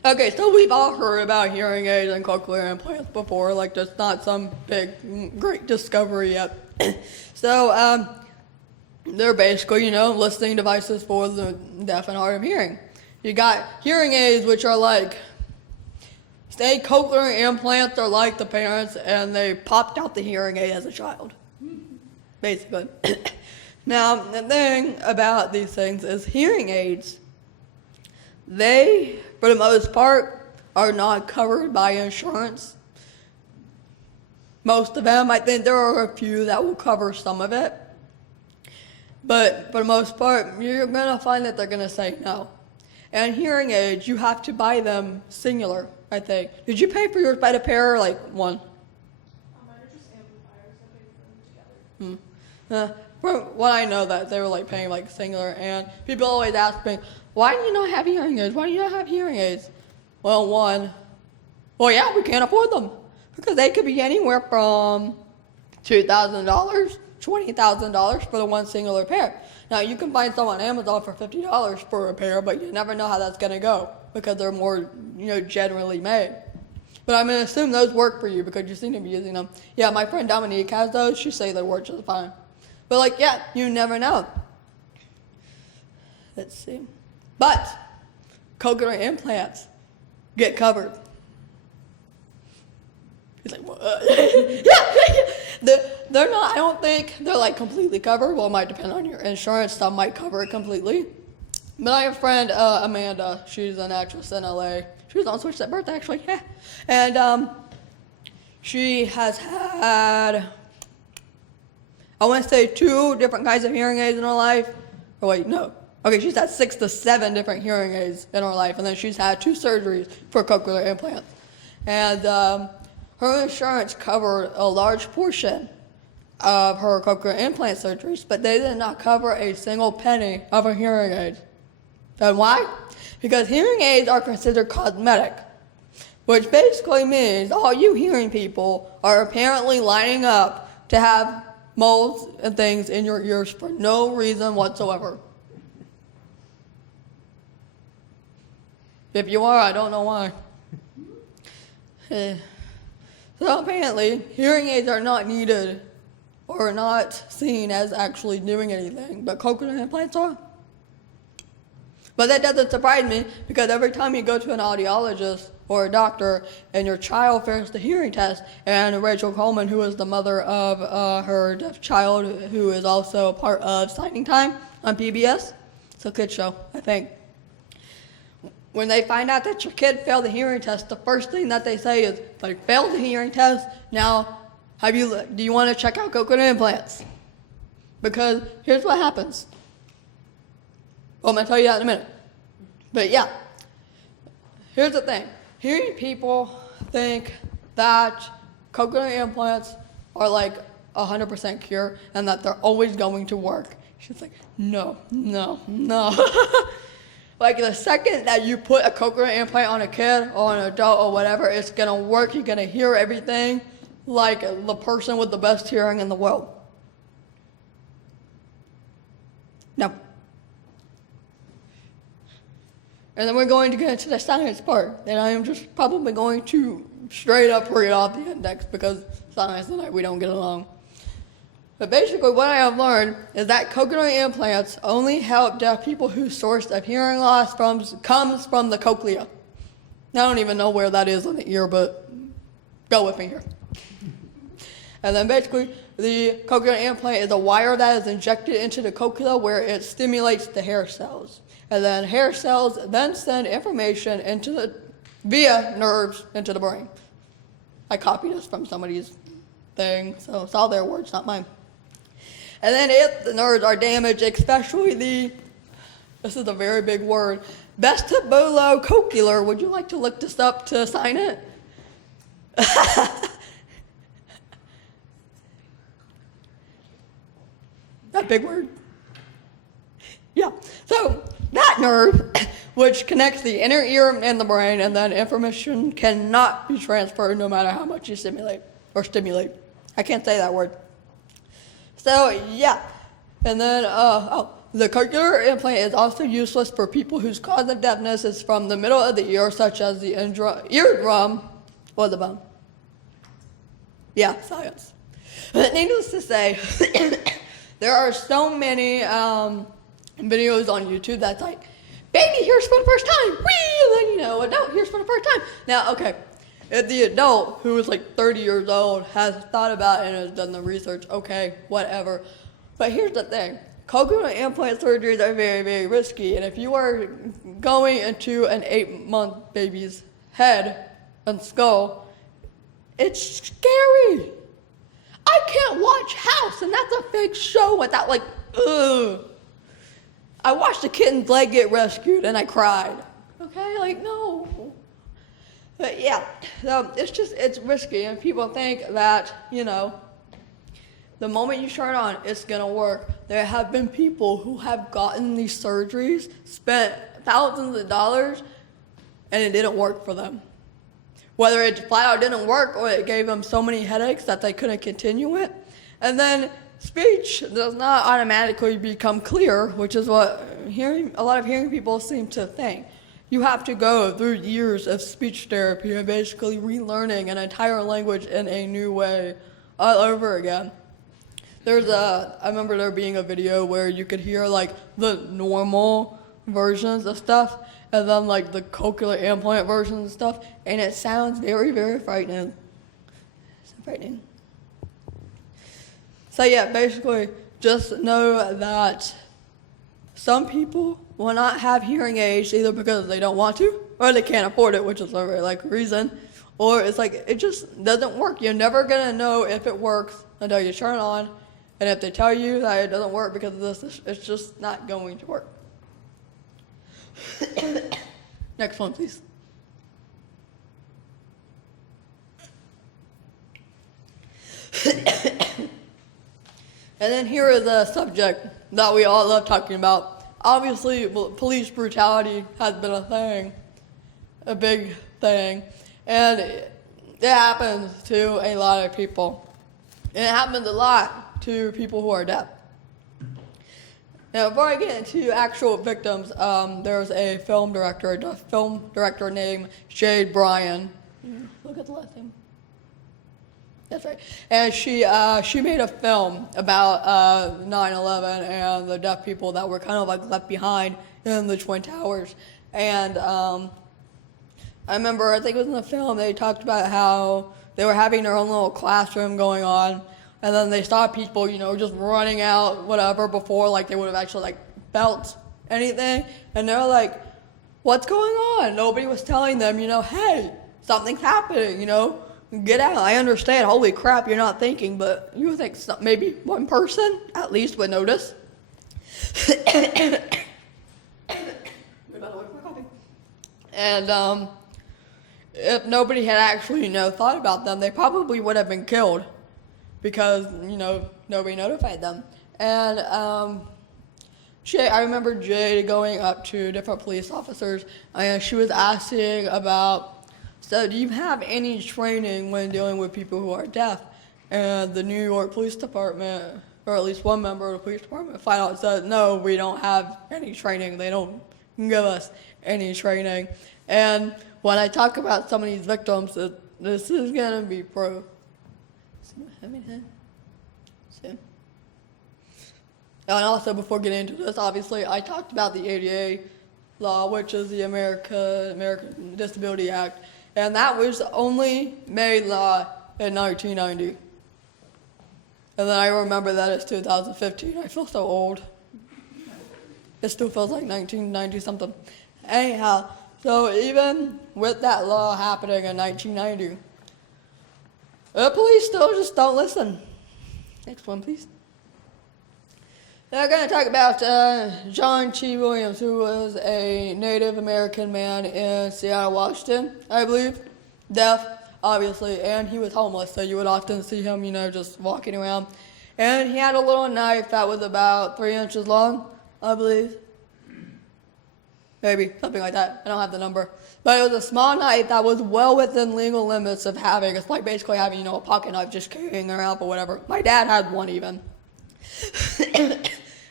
Okay, so we've all heard about hearing aids and cochlear implants before. Like, there's not some big, great discovery yet. So, they're basically, listening devices for the deaf and hard of hearing. You got hearing aids, which are like, say cochlear implants are like the parents, and they popped out the hearing aid as a child, basically. Now, the thing about these things is hearing aids, they, for the most part, are not covered by insurance. Most of them, I think there are a few that will cover some of it. But for the most part, you're going to find that they're going to say no. And hearing aids, you have to buy them singular, I think. Did you pay for yours by the pair or like one? Mine are just amplifiers. I paid for them together. From what I know, that they were like paying like singular. And people always ask me, why do you not have hearing aids? Why do you not have hearing aids? Well, yeah, we can't afford them. Because they could be anywhere from $2,000, $20,000 for the one singular pair. Now, you can find some on Amazon for $50 for a pair, but you never know how that's going to go because they're more, generally made. But I'm going to assume those work for you because you seem to be using them. Yeah, my friend Dominique has those. She say they work just fine. But, you never know. Let's see. But cochlear implants get covered. He's like, what? Yeah. They're not, I don't think they're completely covered. Well, it might depend on your insurance. Some might cover it completely. But I have a friend, Amanda. She's an actress in LA. She was on Switch that birthday, actually. Yeah. And she has had, I want to say 2 different kinds of hearing aids in her life. Oh, wait, no. Okay, she's had 6 to 7 different hearing aids in her life. And then she's had 2 surgeries for cochlear implants. And her insurance covered a large portion of her cochlear implant surgeries, but they did not cover a single penny of her hearing aids. And why? Because hearing aids are considered cosmetic, which basically means all you hearing people are apparently lining up to have moles and things in your ears for no reason whatsoever. If you are, I don't know why. So apparently, hearing aids are not needed or not seen as actually doing anything, but cochlear implants are. But that doesn't surprise me because every time you go to an audiologist or a doctor and your child fails the hearing test, and Rachel Coleman, who is the mother of her deaf child, who is also part of Signing Time on PBS, it's a kid show, I think. When they find out that your kid failed the hearing test, the first thing that they say is, they failed the hearing test, now do you want to check out cochlear implants? Because here's what happens. Well, I'm going to tell you that in a minute. But yeah, here's the thing. Hearing people think that cochlear implants are 100% cure and that they're always going to work. She's like, no. The second that you put a cochlear implant on a kid or an adult or whatever, it's going to work. You're going to hear everything like the person with the best hearing in the world. No. And then we're going to get into the science part. And I am just probably going to straight up read off the index because science and I, we don't get along. But basically what I have learned is that cochlear implants only help deaf people whose source of hearing loss comes from the cochlea. I don't even know where that is in the ear, but go with me here. And then basically the cochlear implant is a wire that is injected into the cochlea where it stimulates the hair cells. And then hair cells then send information via nerves into the brain. I copied this from somebody's thing, so it's all their words, not mine. And then if the nerves are damaged, especially this is a very big word, vestibulocochlear, would you like to look this up to sign it? That big word? Yeah. So that nerve, which connects the inner ear and the brain, and then information cannot be transferred no matter how much you stimulate. I can't say that word. So yeah. And then, the cochlear implant is also useless for people whose cause of deafness is from the middle of the ear, such as the eardrum or the bone. Yeah, science. But needless to say, there are so many videos on YouTube that's like, baby hears for the first time, whee! And then, adult hears for the first time. Now, okay, if the adult, who is 30 years old, has thought about it and has done the research, okay, whatever. But here's the thing. Cochlear implant surgeries are very, very risky. And if you are going into an 8-month baby's head and skull, it's scary. I can't watch House, and that's a fake show without ugh. I watched a kitten's leg get rescued, and I cried. Okay, no. But yeah, so it's risky, and people think that, the moment you turn on, it's gonna work. There have been people who have gotten these surgeries, spent thousands of dollars, and it didn't work for them. whether it flat out didn't work or it gave them so many headaches that they couldn't continue it. And then speech does not automatically become clear, which is what a lot of hearing people seem to think. You have to go through years of speech therapy and basically relearning an entire language in a new way all over again. I remember there being a video where you could hear like the normal versions of stuff and then like the cochlear implant versions and stuff, and it sounds very, very frightening. It's frightening. So yeah, basically just know that some people will not have hearing aids either because they don't want to or they can't afford it, which is a very likely reason, or it's like it just doesn't work. You're never gonna know if it works until you turn it on, and if they tell you that it doesn't work because of this, it's just not going to work. Next one, please. And then here is a subject that we all love talking about. Obviously, police brutality has been a big thing, and it happens to a lot of people. And it happens a lot to people who are deaf. Now, before I get into actual victims, there's a film director named Jade Bryan. Look at the last name. That's right. And she made a film about 9/11 and the deaf people that were kind of like left behind in the Twin Towers. And I remember, I think it was in the film, they talked about how they were having their own little classroom going on, and then they saw people, just running out, whatever, before like they would have actually like felt anything. And they were like, what's going on? Nobody was telling them, hey, something's happening, get out. I understand, holy crap, you're not thinking, but you would think maybe one person at least would notice. And if nobody had actually, thought about them, they probably would have been killed because, nobody notified them. And I remember Jade going up to different police officers, and she was asking about, so do you have any training when dealing with people who are deaf? And the New York Police Department, or at least one member of the police department, flat out said, no, we don't have any training. They don't give us any training. And when I talk about some of these victims, this is going to be pro. And also, before getting into this, obviously, I talked about the ADA law, which is the American Disability Act. And that was only made law in 1990. And then I remember that it's 2015. I feel so old. It still feels like 1990 something. Anyhow, so even with that law happening in 1990, the police still just don't listen. Next one, please. They're going to talk about John T. Williams, who was a Native American man in Seattle, Washington, I believe. Deaf, obviously, and he was homeless, so you would often see him, just walking around. And he had a little knife that was about 3 inches long, I believe. Maybe, something like that. I don't have the number. But it was a small knife that was well within legal limits of having. It's like basically having, a pocket knife just carrying around or whatever. My dad had one even.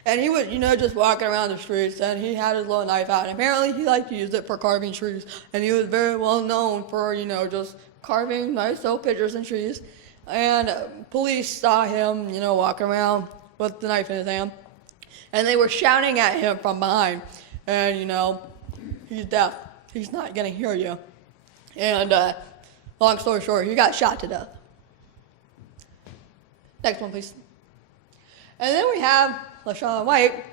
And he was, just walking around the streets, and he had his little knife out. And apparently, he liked to use it for carving trees. And he was very well known for, just carving nice little pictures in trees. And police saw him, walking around with the knife in his hand. And they were shouting at him from behind. And, he's deaf. He's not going to hear you. And long story short, he got shot to death. Next one, please. And then we have LaShawn White,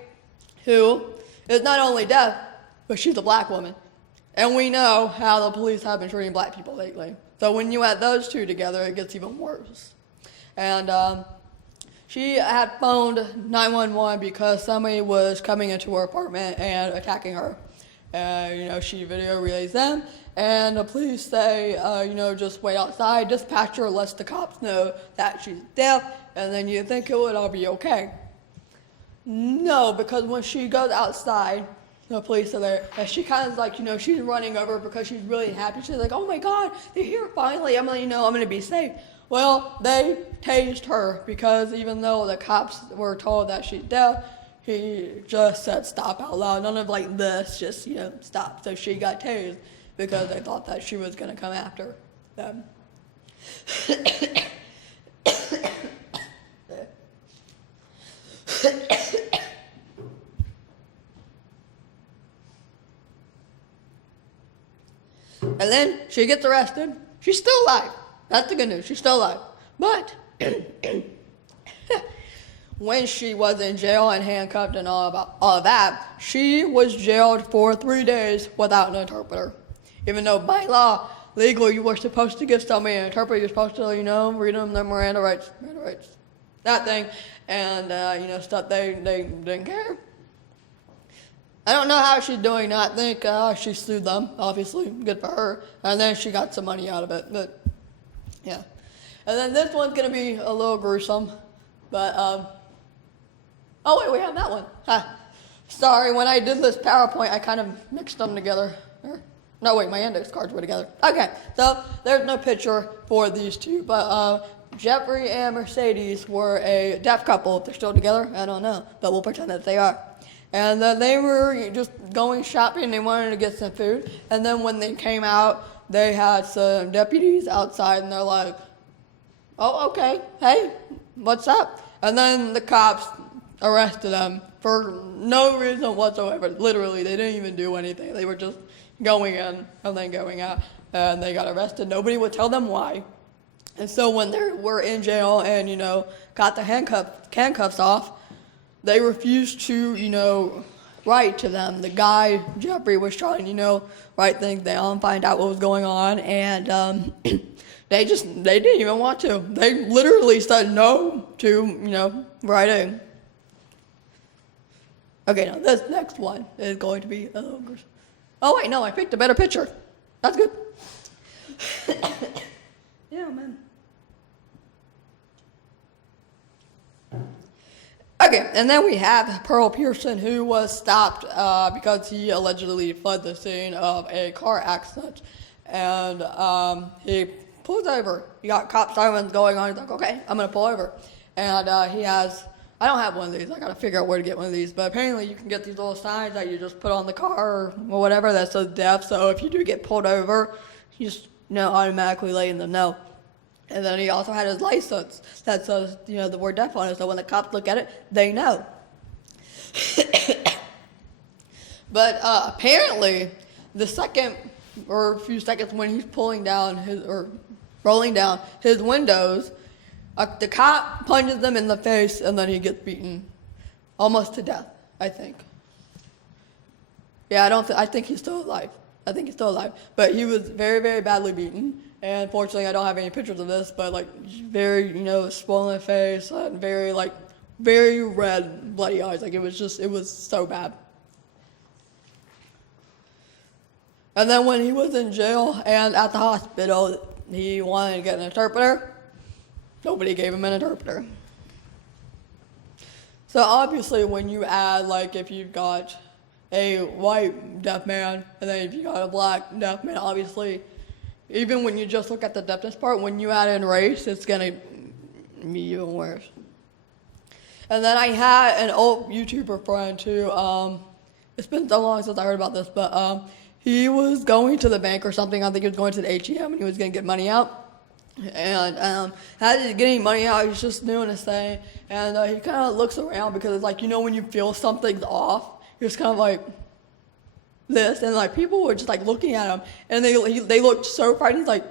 who is not only deaf, but she's a black woman. And we know how the police have been treating black people lately. So when you add those two together, it gets even worse. And she had phoned 911 because somebody was coming into her apartment and attacking her. She video relays them, and the police say, just wait outside. Dispatcher lets the cops know that she's deaf, and then you think it would all be okay. No, because when she goes outside, the police are there, and she kind of like, she's running over because she's really happy. She's like, oh my God, they're here finally. I'm going to be safe. Well, they tased her because even though the cops were told that she's deaf, he just said stop out loud. None of like this, just, stop. So she got tased because they thought that she was going to come after them. And then she gets arrested. She's still alive. That's the good news. She's still alive. But when she was in jail and handcuffed and all of that, she was jailed for 3 days without an interpreter. Even though by law, legally, you were supposed to give somebody an interpreter. You're supposed to, read them their Miranda rights, that thing, and, stuff they didn't care. I don't know how she's doing that. I think she sued them, obviously. Good for her. And then she got some money out of it. But, yeah. And then this one's going to be a little gruesome. But, oh, wait, we have that one. Sorry, when I did this PowerPoint, I kind of mixed them together. No, wait, my index cards were together. Okay, so there's no picture for these two. But Jeffrey and Mercedes were a deaf couple. If they're still together, I don't know. But we'll pretend that they are. And they were just going shopping. They wanted to get some food. And then when they came out, they had some deputies outside. And they're like, oh, okay. Hey, what's up? And then the cops arrested them for no reason whatsoever. Literally, they didn't even do anything. They were just going in and then going out. And they got arrested. Nobody would tell them why. And so when they were in jail and, got the handcuffs off, they refused to, write to them. The guy, Jeffrey, was trying, write things down, find out what was going on, and they didn't even want to. They literally said no to, writing. Okay, now this next one is going to be a little gruesome. Oh, wait, no, I picked a better picture. That's good. Yeah, man. Okay, and then we have Pearl Pearson, who was stopped because he allegedly fled the scene of a car accident. And he pulls over. He got cop sirens going on. He's like, okay, I'm going to pull over. And he has, I don't have one of these. I got to figure out where to get one of these. But apparently you can get these little signs that you just put on the car or whatever that says deaf. So if you do get pulled over, you just, automatically letting them know. And then he also had his license that says, the word deaf on it. So when the cops look at it, they know. But apparently, the second or a few seconds when he's rolling down his windows, the cop punches them in the face and then he gets beaten almost to death, I think. Yeah, I think he's still alive. But he was very, very badly beaten. And fortunately, I don't have any pictures of this, but very, swollen face and very red, bloody eyes. It was so bad. And then when he was in jail and at the hospital, he wanted to get an interpreter. Nobody gave him an interpreter. So obviously, when you add, if you've got a white deaf man, and then if you got a black deaf man, obviously, even when you just look at the deafness part, when you add in race, it's going to be even worse. And then I had an old YouTuber friend who, it's been so long since I heard about this, but he was going to the bank or something. I think he was going to the ATM and he was going to get money out. And as he's getting money out, he's just doing his thing. And he kind of looks around because it's when you feel something's off, you're just kind of like, this, and people were just looking at him, and they looked so frightened. He's like,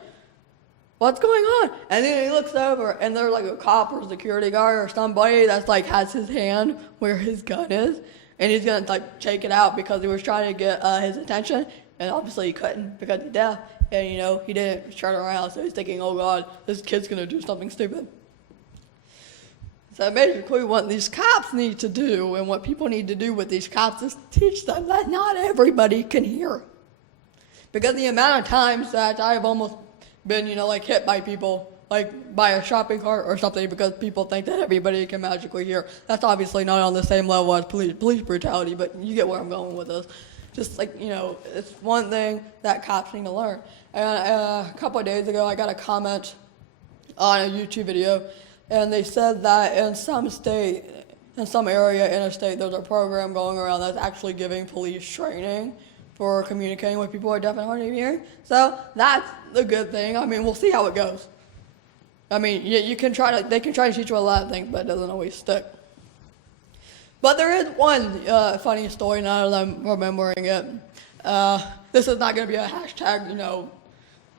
what's going on? And then he looks over, and there's a cop or security guard or somebody that's has his hand where his gun is, and he's gonna take it out because he was trying to get his attention, and obviously he couldn't because he's deaf, and he didn't turn around, so he's thinking, oh God, this kid's gonna do something stupid. So basically what these cops need to do and what people need to do with these cops is teach them that not everybody can hear. Because the amount of times that I've almost been, hit by people, by a shopping cart or something because people think that everybody can magically hear. That's obviously not on the same level as police brutality, but you get where I'm going with this. just like, it's one thing that cops need to learn. And a couple of days ago, I got a comment on a YouTube video, and they said that in some state, in some area in a state, there's a program going around that's actually giving police training for communicating with people who are deaf and hard of hearing. So that's a good thing. I mean, we'll see how it goes. I mean, they can try to teach you a lot of things, but it doesn't always stick. But there is one funny story now that I'm remembering it. This is not going to be a hashtag,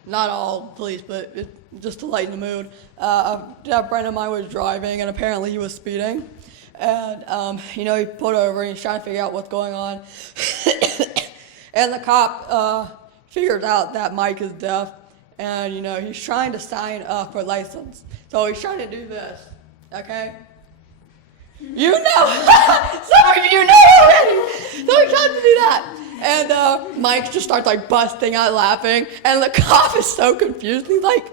not all police, but just to lighten the mood. A friend of mine was driving, and apparently he was speeding. And, he pulled over, and he's trying to figure out what's going on. And the cop figures out that Mike is deaf, and, he's trying to sign up for license. So he's trying to do this, okay? You know! Some of you know already! So he's trying to do that. And Mike just starts like busting out laughing, and the cop is so confused. He's like,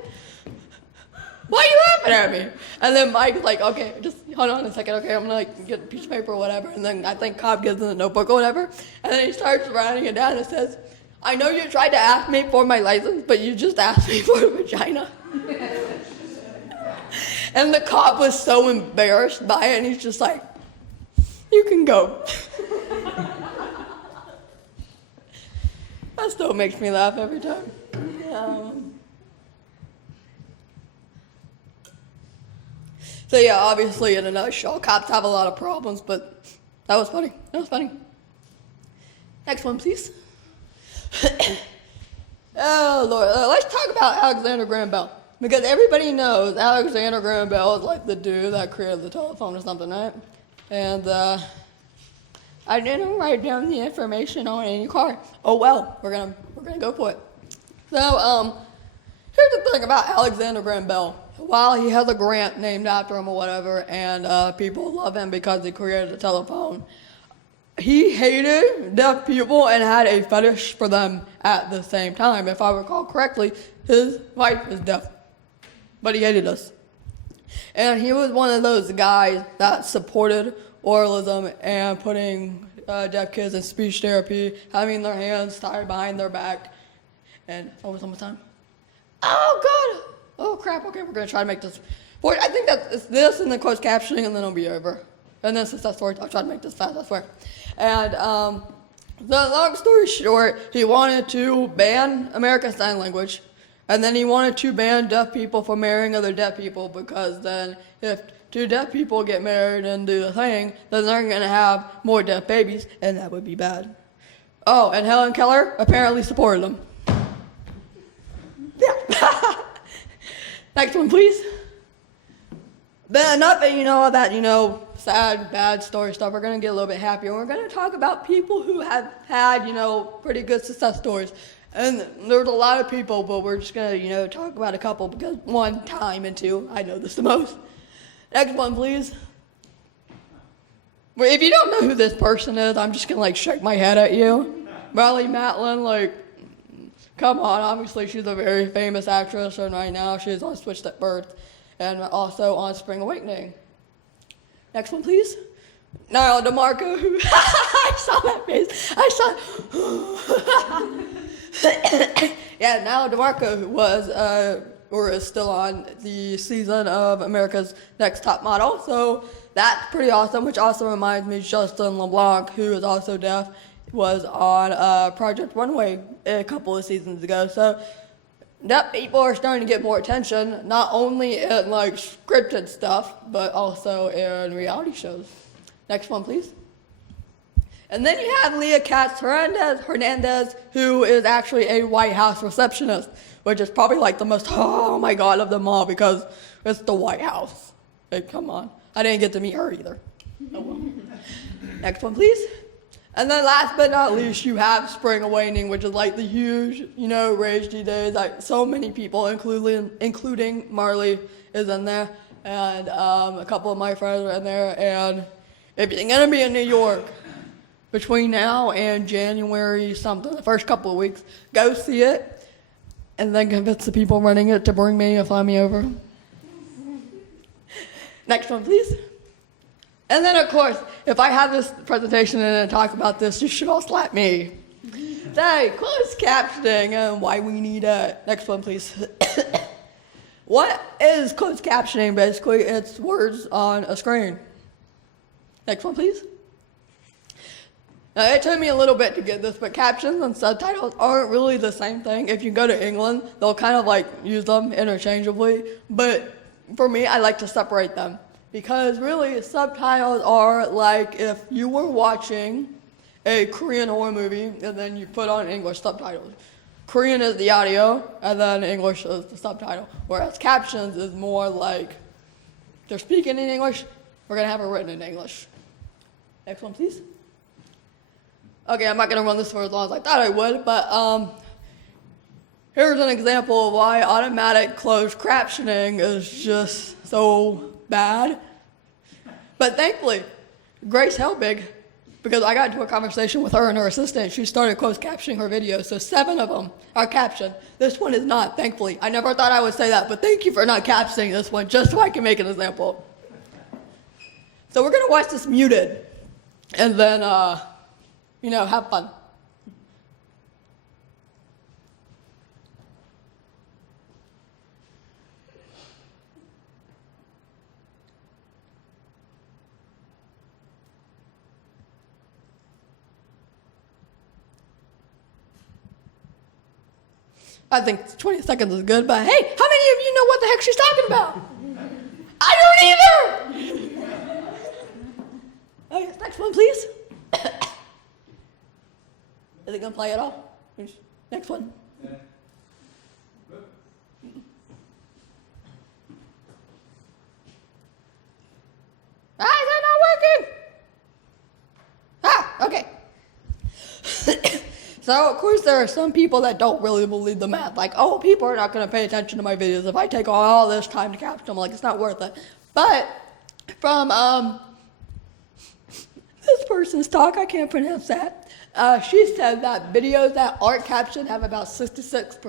"Why are you laughing at me?" And then Mike's like, "Okay, just hold on a second. Okay, I'm gonna like get a piece of paper or whatever." And then I think cop gives him the notebook or whatever, and then he starts writing it down and says, "I know you tried to ask me for my license, but you just asked me for a vagina." And the cop was so embarrassed by it, and he's just like, "You can go." That still makes me laugh every time. So yeah, obviously in a nutshell, cops have a lot of problems, but that was funny. That was funny. Next one, please. Oh Lord, let's talk about Alexander Graham Bell. Because everybody knows Alexander Graham Bell is like the dude that created the telephone or something, right? And I didn't write down the information on any card. Oh well, we're gonna go for it. So here's the thing about Alexander Graham Bell. While he has a grant named after him or whatever, and people love him because he created the telephone, he hated deaf people and had a fetish for them at the same time. If I recall correctly, his wife is deaf, but he hated us. And he was one of those guys that supported oralism and putting deaf kids in speech therapy, having their hands tied behind their back. And it's almost time. Oh God! Oh crap! Okay, we're gonna try to make this. I think that it's this and then closed captioning, and then it'll be over. And then since that's story, I'll try to make this fast. I swear. And the long story short, he wanted to ban American Sign Language, and then he wanted to ban deaf people from marrying other deaf people, because then if two deaf people get married and do the thing, then they're going to have more deaf babies, and that would be bad. Oh, and Helen Keller apparently supported them. Yeah. Next one, please. Then, not that all that, sad, bad story stuff. We're going to get a little bit happier. We're going to talk about people who have had, pretty good success stories. And there's a lot of people, but we're just going to, talk about a couple because one, time, and two, I know this the most. Next one, please. Well, if you don't know who this person is, I'm just going to, shake my head at you. Marlee Matlin, come on. Obviously, she's a very famous actress, and right now she's on Switched at Birth and also on Spring Awakening. Next one, please. Niall DeMarco, who I saw that face. Yeah, Niall DeMarco was or is still on the season of America's Next Top Model. So that's pretty awesome, which also reminds me Justin LeBlanc, who is also deaf, was on Project Runway a couple of seasons ago. So deaf people are starting to get more attention, not only in scripted stuff, but also in reality shows. Next one, please. And then you have Leah Katz Hernandez, who is actually a White House receptionist, which is probably the most, oh my God, of them all, because it's the White House. Hey, come on. I didn't get to meet her either. Oh well. Next one, please. And then last but not least, you have Spring Awakening, which is the huge, rage these days. So many people, including Marley, is in there, and a couple of my friends are in there. And if you're gonna be in New York between now and January something, the first couple of weeks, go see it, and then convince the people running it to bring me and fly me over. Next one, please. And then, of course, if I have this presentation and I talk about this, you should all slap me. Say, closed captioning and why we need it. Next one, please. What is closed captioning? Basically, it's words on a screen. Next one, please. Now, it took me a little bit to get this, but captions and subtitles aren't really the same thing. If you go to England, they'll kind of like use them interchangeably. But for me, I like to separate them. Because really, subtitles are like if you were watching a Korean horror movie and then you put on English subtitles. Korean is the audio, and then English is the subtitle. Whereas captions is more like they're speaking in English, we're going to have it written in English. Next one, please. Okay, I'm not going to run this for as long as I thought I would, but here's an example of why automatic closed captioning is just so bad. But thankfully, Grace Helbig, because I got into a conversation with her and her assistant, she started closed captioning her videos, so 7 of them are captioned. This one is not, thankfully. I never thought I would say that, but thank you for not captioning this one, just so I can make an example. So we're going to watch this muted, and then, have fun. I think 20 seconds is good, but hey, how many of you know what the heck she's talking about? I don't either! Okay, next one, please. Is it gonna play at all? Next one. Is that not working? Okay. So, of course, there are some people that don't really believe the math. Like, oh, people are not going to pay attention to my videos if I take all this time to caption them. Like, it's not worth it. But from this person's talk, I can't pronounce that. She said that videos that aren't captioned have about 66%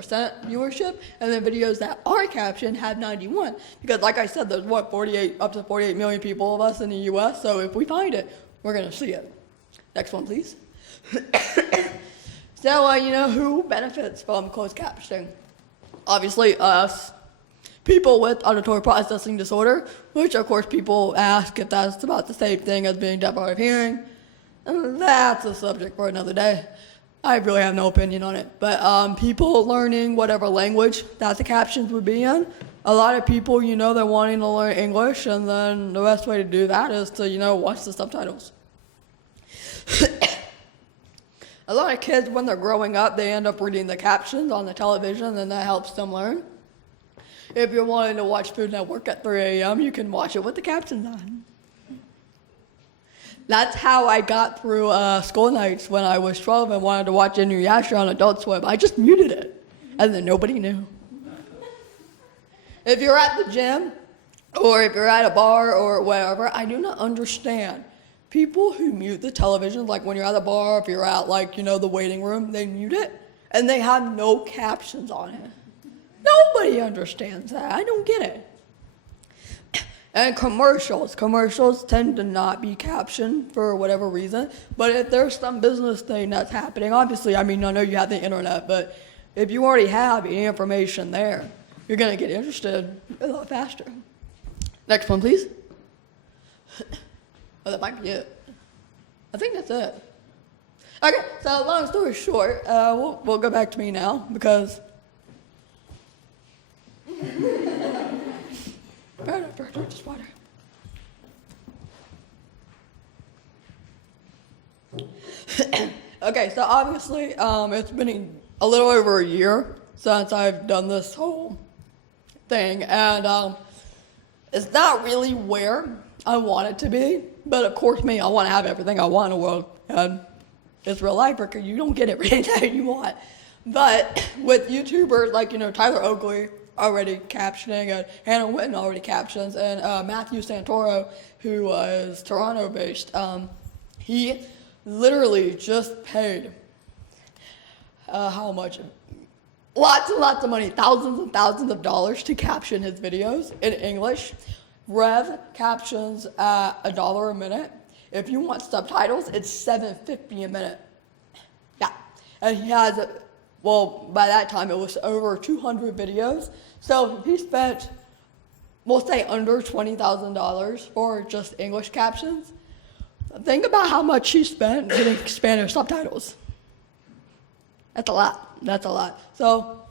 viewership, and then videos that are captioned have 91. Because, like I said, there's up to 48 million people of us in the U.S. So if we find it, we're going to see it. Next one, please. So, who benefits from closed captioning? Obviously, us. People with auditory processing disorder, which, of course, people ask if that's about the same thing as being deaf or hard of hearing. And that's a subject for another day. I really have no opinion on it. But people learning whatever language that the captions would be in, a lot of people, they're wanting to learn English, and then the best way to do that is to, watch the subtitles. A lot of kids, when they're growing up, they end up reading the captions on the television, and that helps them learn. If you're wanting to watch Food Network at 3 a.m., you can watch it with the captions on. That's how I got through school nights when I was 12 and wanted to watch Inuyasha on Adult Swim. I just muted it, and then nobody knew. If you're at the gym, or if you're at a bar or wherever, I do not understand. People who mute the television, like when you're at a bar, if you're at the waiting room, they mute it, and they have no captions on it. Nobody understands that. I don't get it. And commercials tend to not be captioned for whatever reason, but if there's some business thing that's happening, obviously, I know you have the internet, but if you already have any information there, you're going to get interested a lot faster. Next one, please. Oh, that might be it. I think that's it. Okay, so long story short, we'll go back to me now because just water. Okay, so obviously it's been a little over a year since I've done this whole thing, and it's not really where I want it to be, but of course I want to have everything I want in the world, and it's real life, Rikki, you don't get everything you want. But with YouTubers like, Tyler Oakley already captioning, and Hannah Witten already captions, and Matthew Santoro, who is Toronto-based, he literally just paid, how much? Lots and lots of money, thousands and thousands of dollars to caption his videos in English. Rev captions at $1 a minute. If you want subtitles, it's $7.50 a minute. Yeah. and he has, well, by that time it was over 200 videos. So he spent, we'll say, under $20,000 for just English captions. Think about how much he spent getting Spanish subtitles. That's a lot. That's a lot. So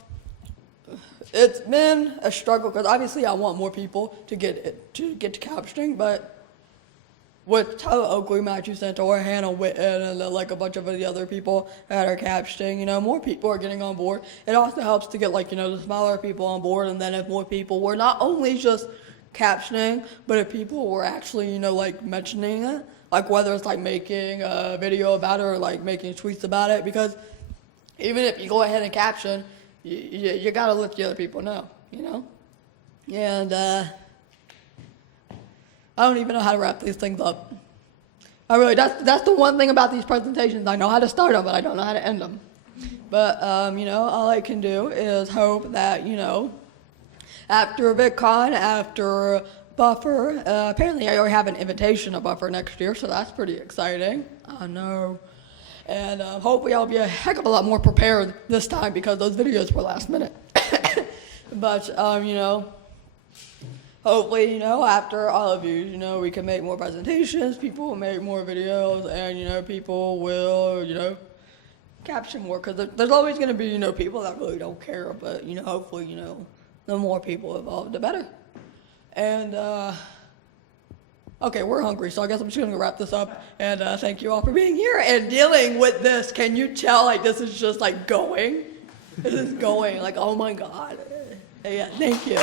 it's been a struggle because obviously I want more people to get to captioning, but with Tyler Oakley, Matthew Santor, Hannah Witten, and then, like, a bunch of the other people that are captioning, you know, more people are getting on board. It also helps to get, like, you know, the smaller people on board, and then if more people were not only just captioning, but if people were actually, you know, like, mentioning it, like, whether it's, like, making a video about it or, like, making tweets about it, because even if you go ahead and caption, you gotta let the other people know, you know? And, I don't even know how to wrap these things up. That's the one thing about these presentations. I know how to start them, but I don't know how to end them. But, you know, all I can do is hope that, you know, after VidCon, after Buffer, apparently I already have an invitation to Buffer next year, so that's pretty exciting. I know. And hopefully I'll be a heck of a lot more prepared this time because those videos were last minute. But, you know, hopefully, you know, after all of you, you know, we can make more presentations, people will make more videos, and, you know, people will, you know, caption more, because there's always going to be, you know, people that really don't care, but, you know, hopefully, you know, the more people involved, the better. And, okay, we're hungry, so I guess I'm just going to wrap this up, and thank you all for being here and dealing with this. Can you tell, like, this is just, like, going? This is going, like, oh my God. Yeah, thank you.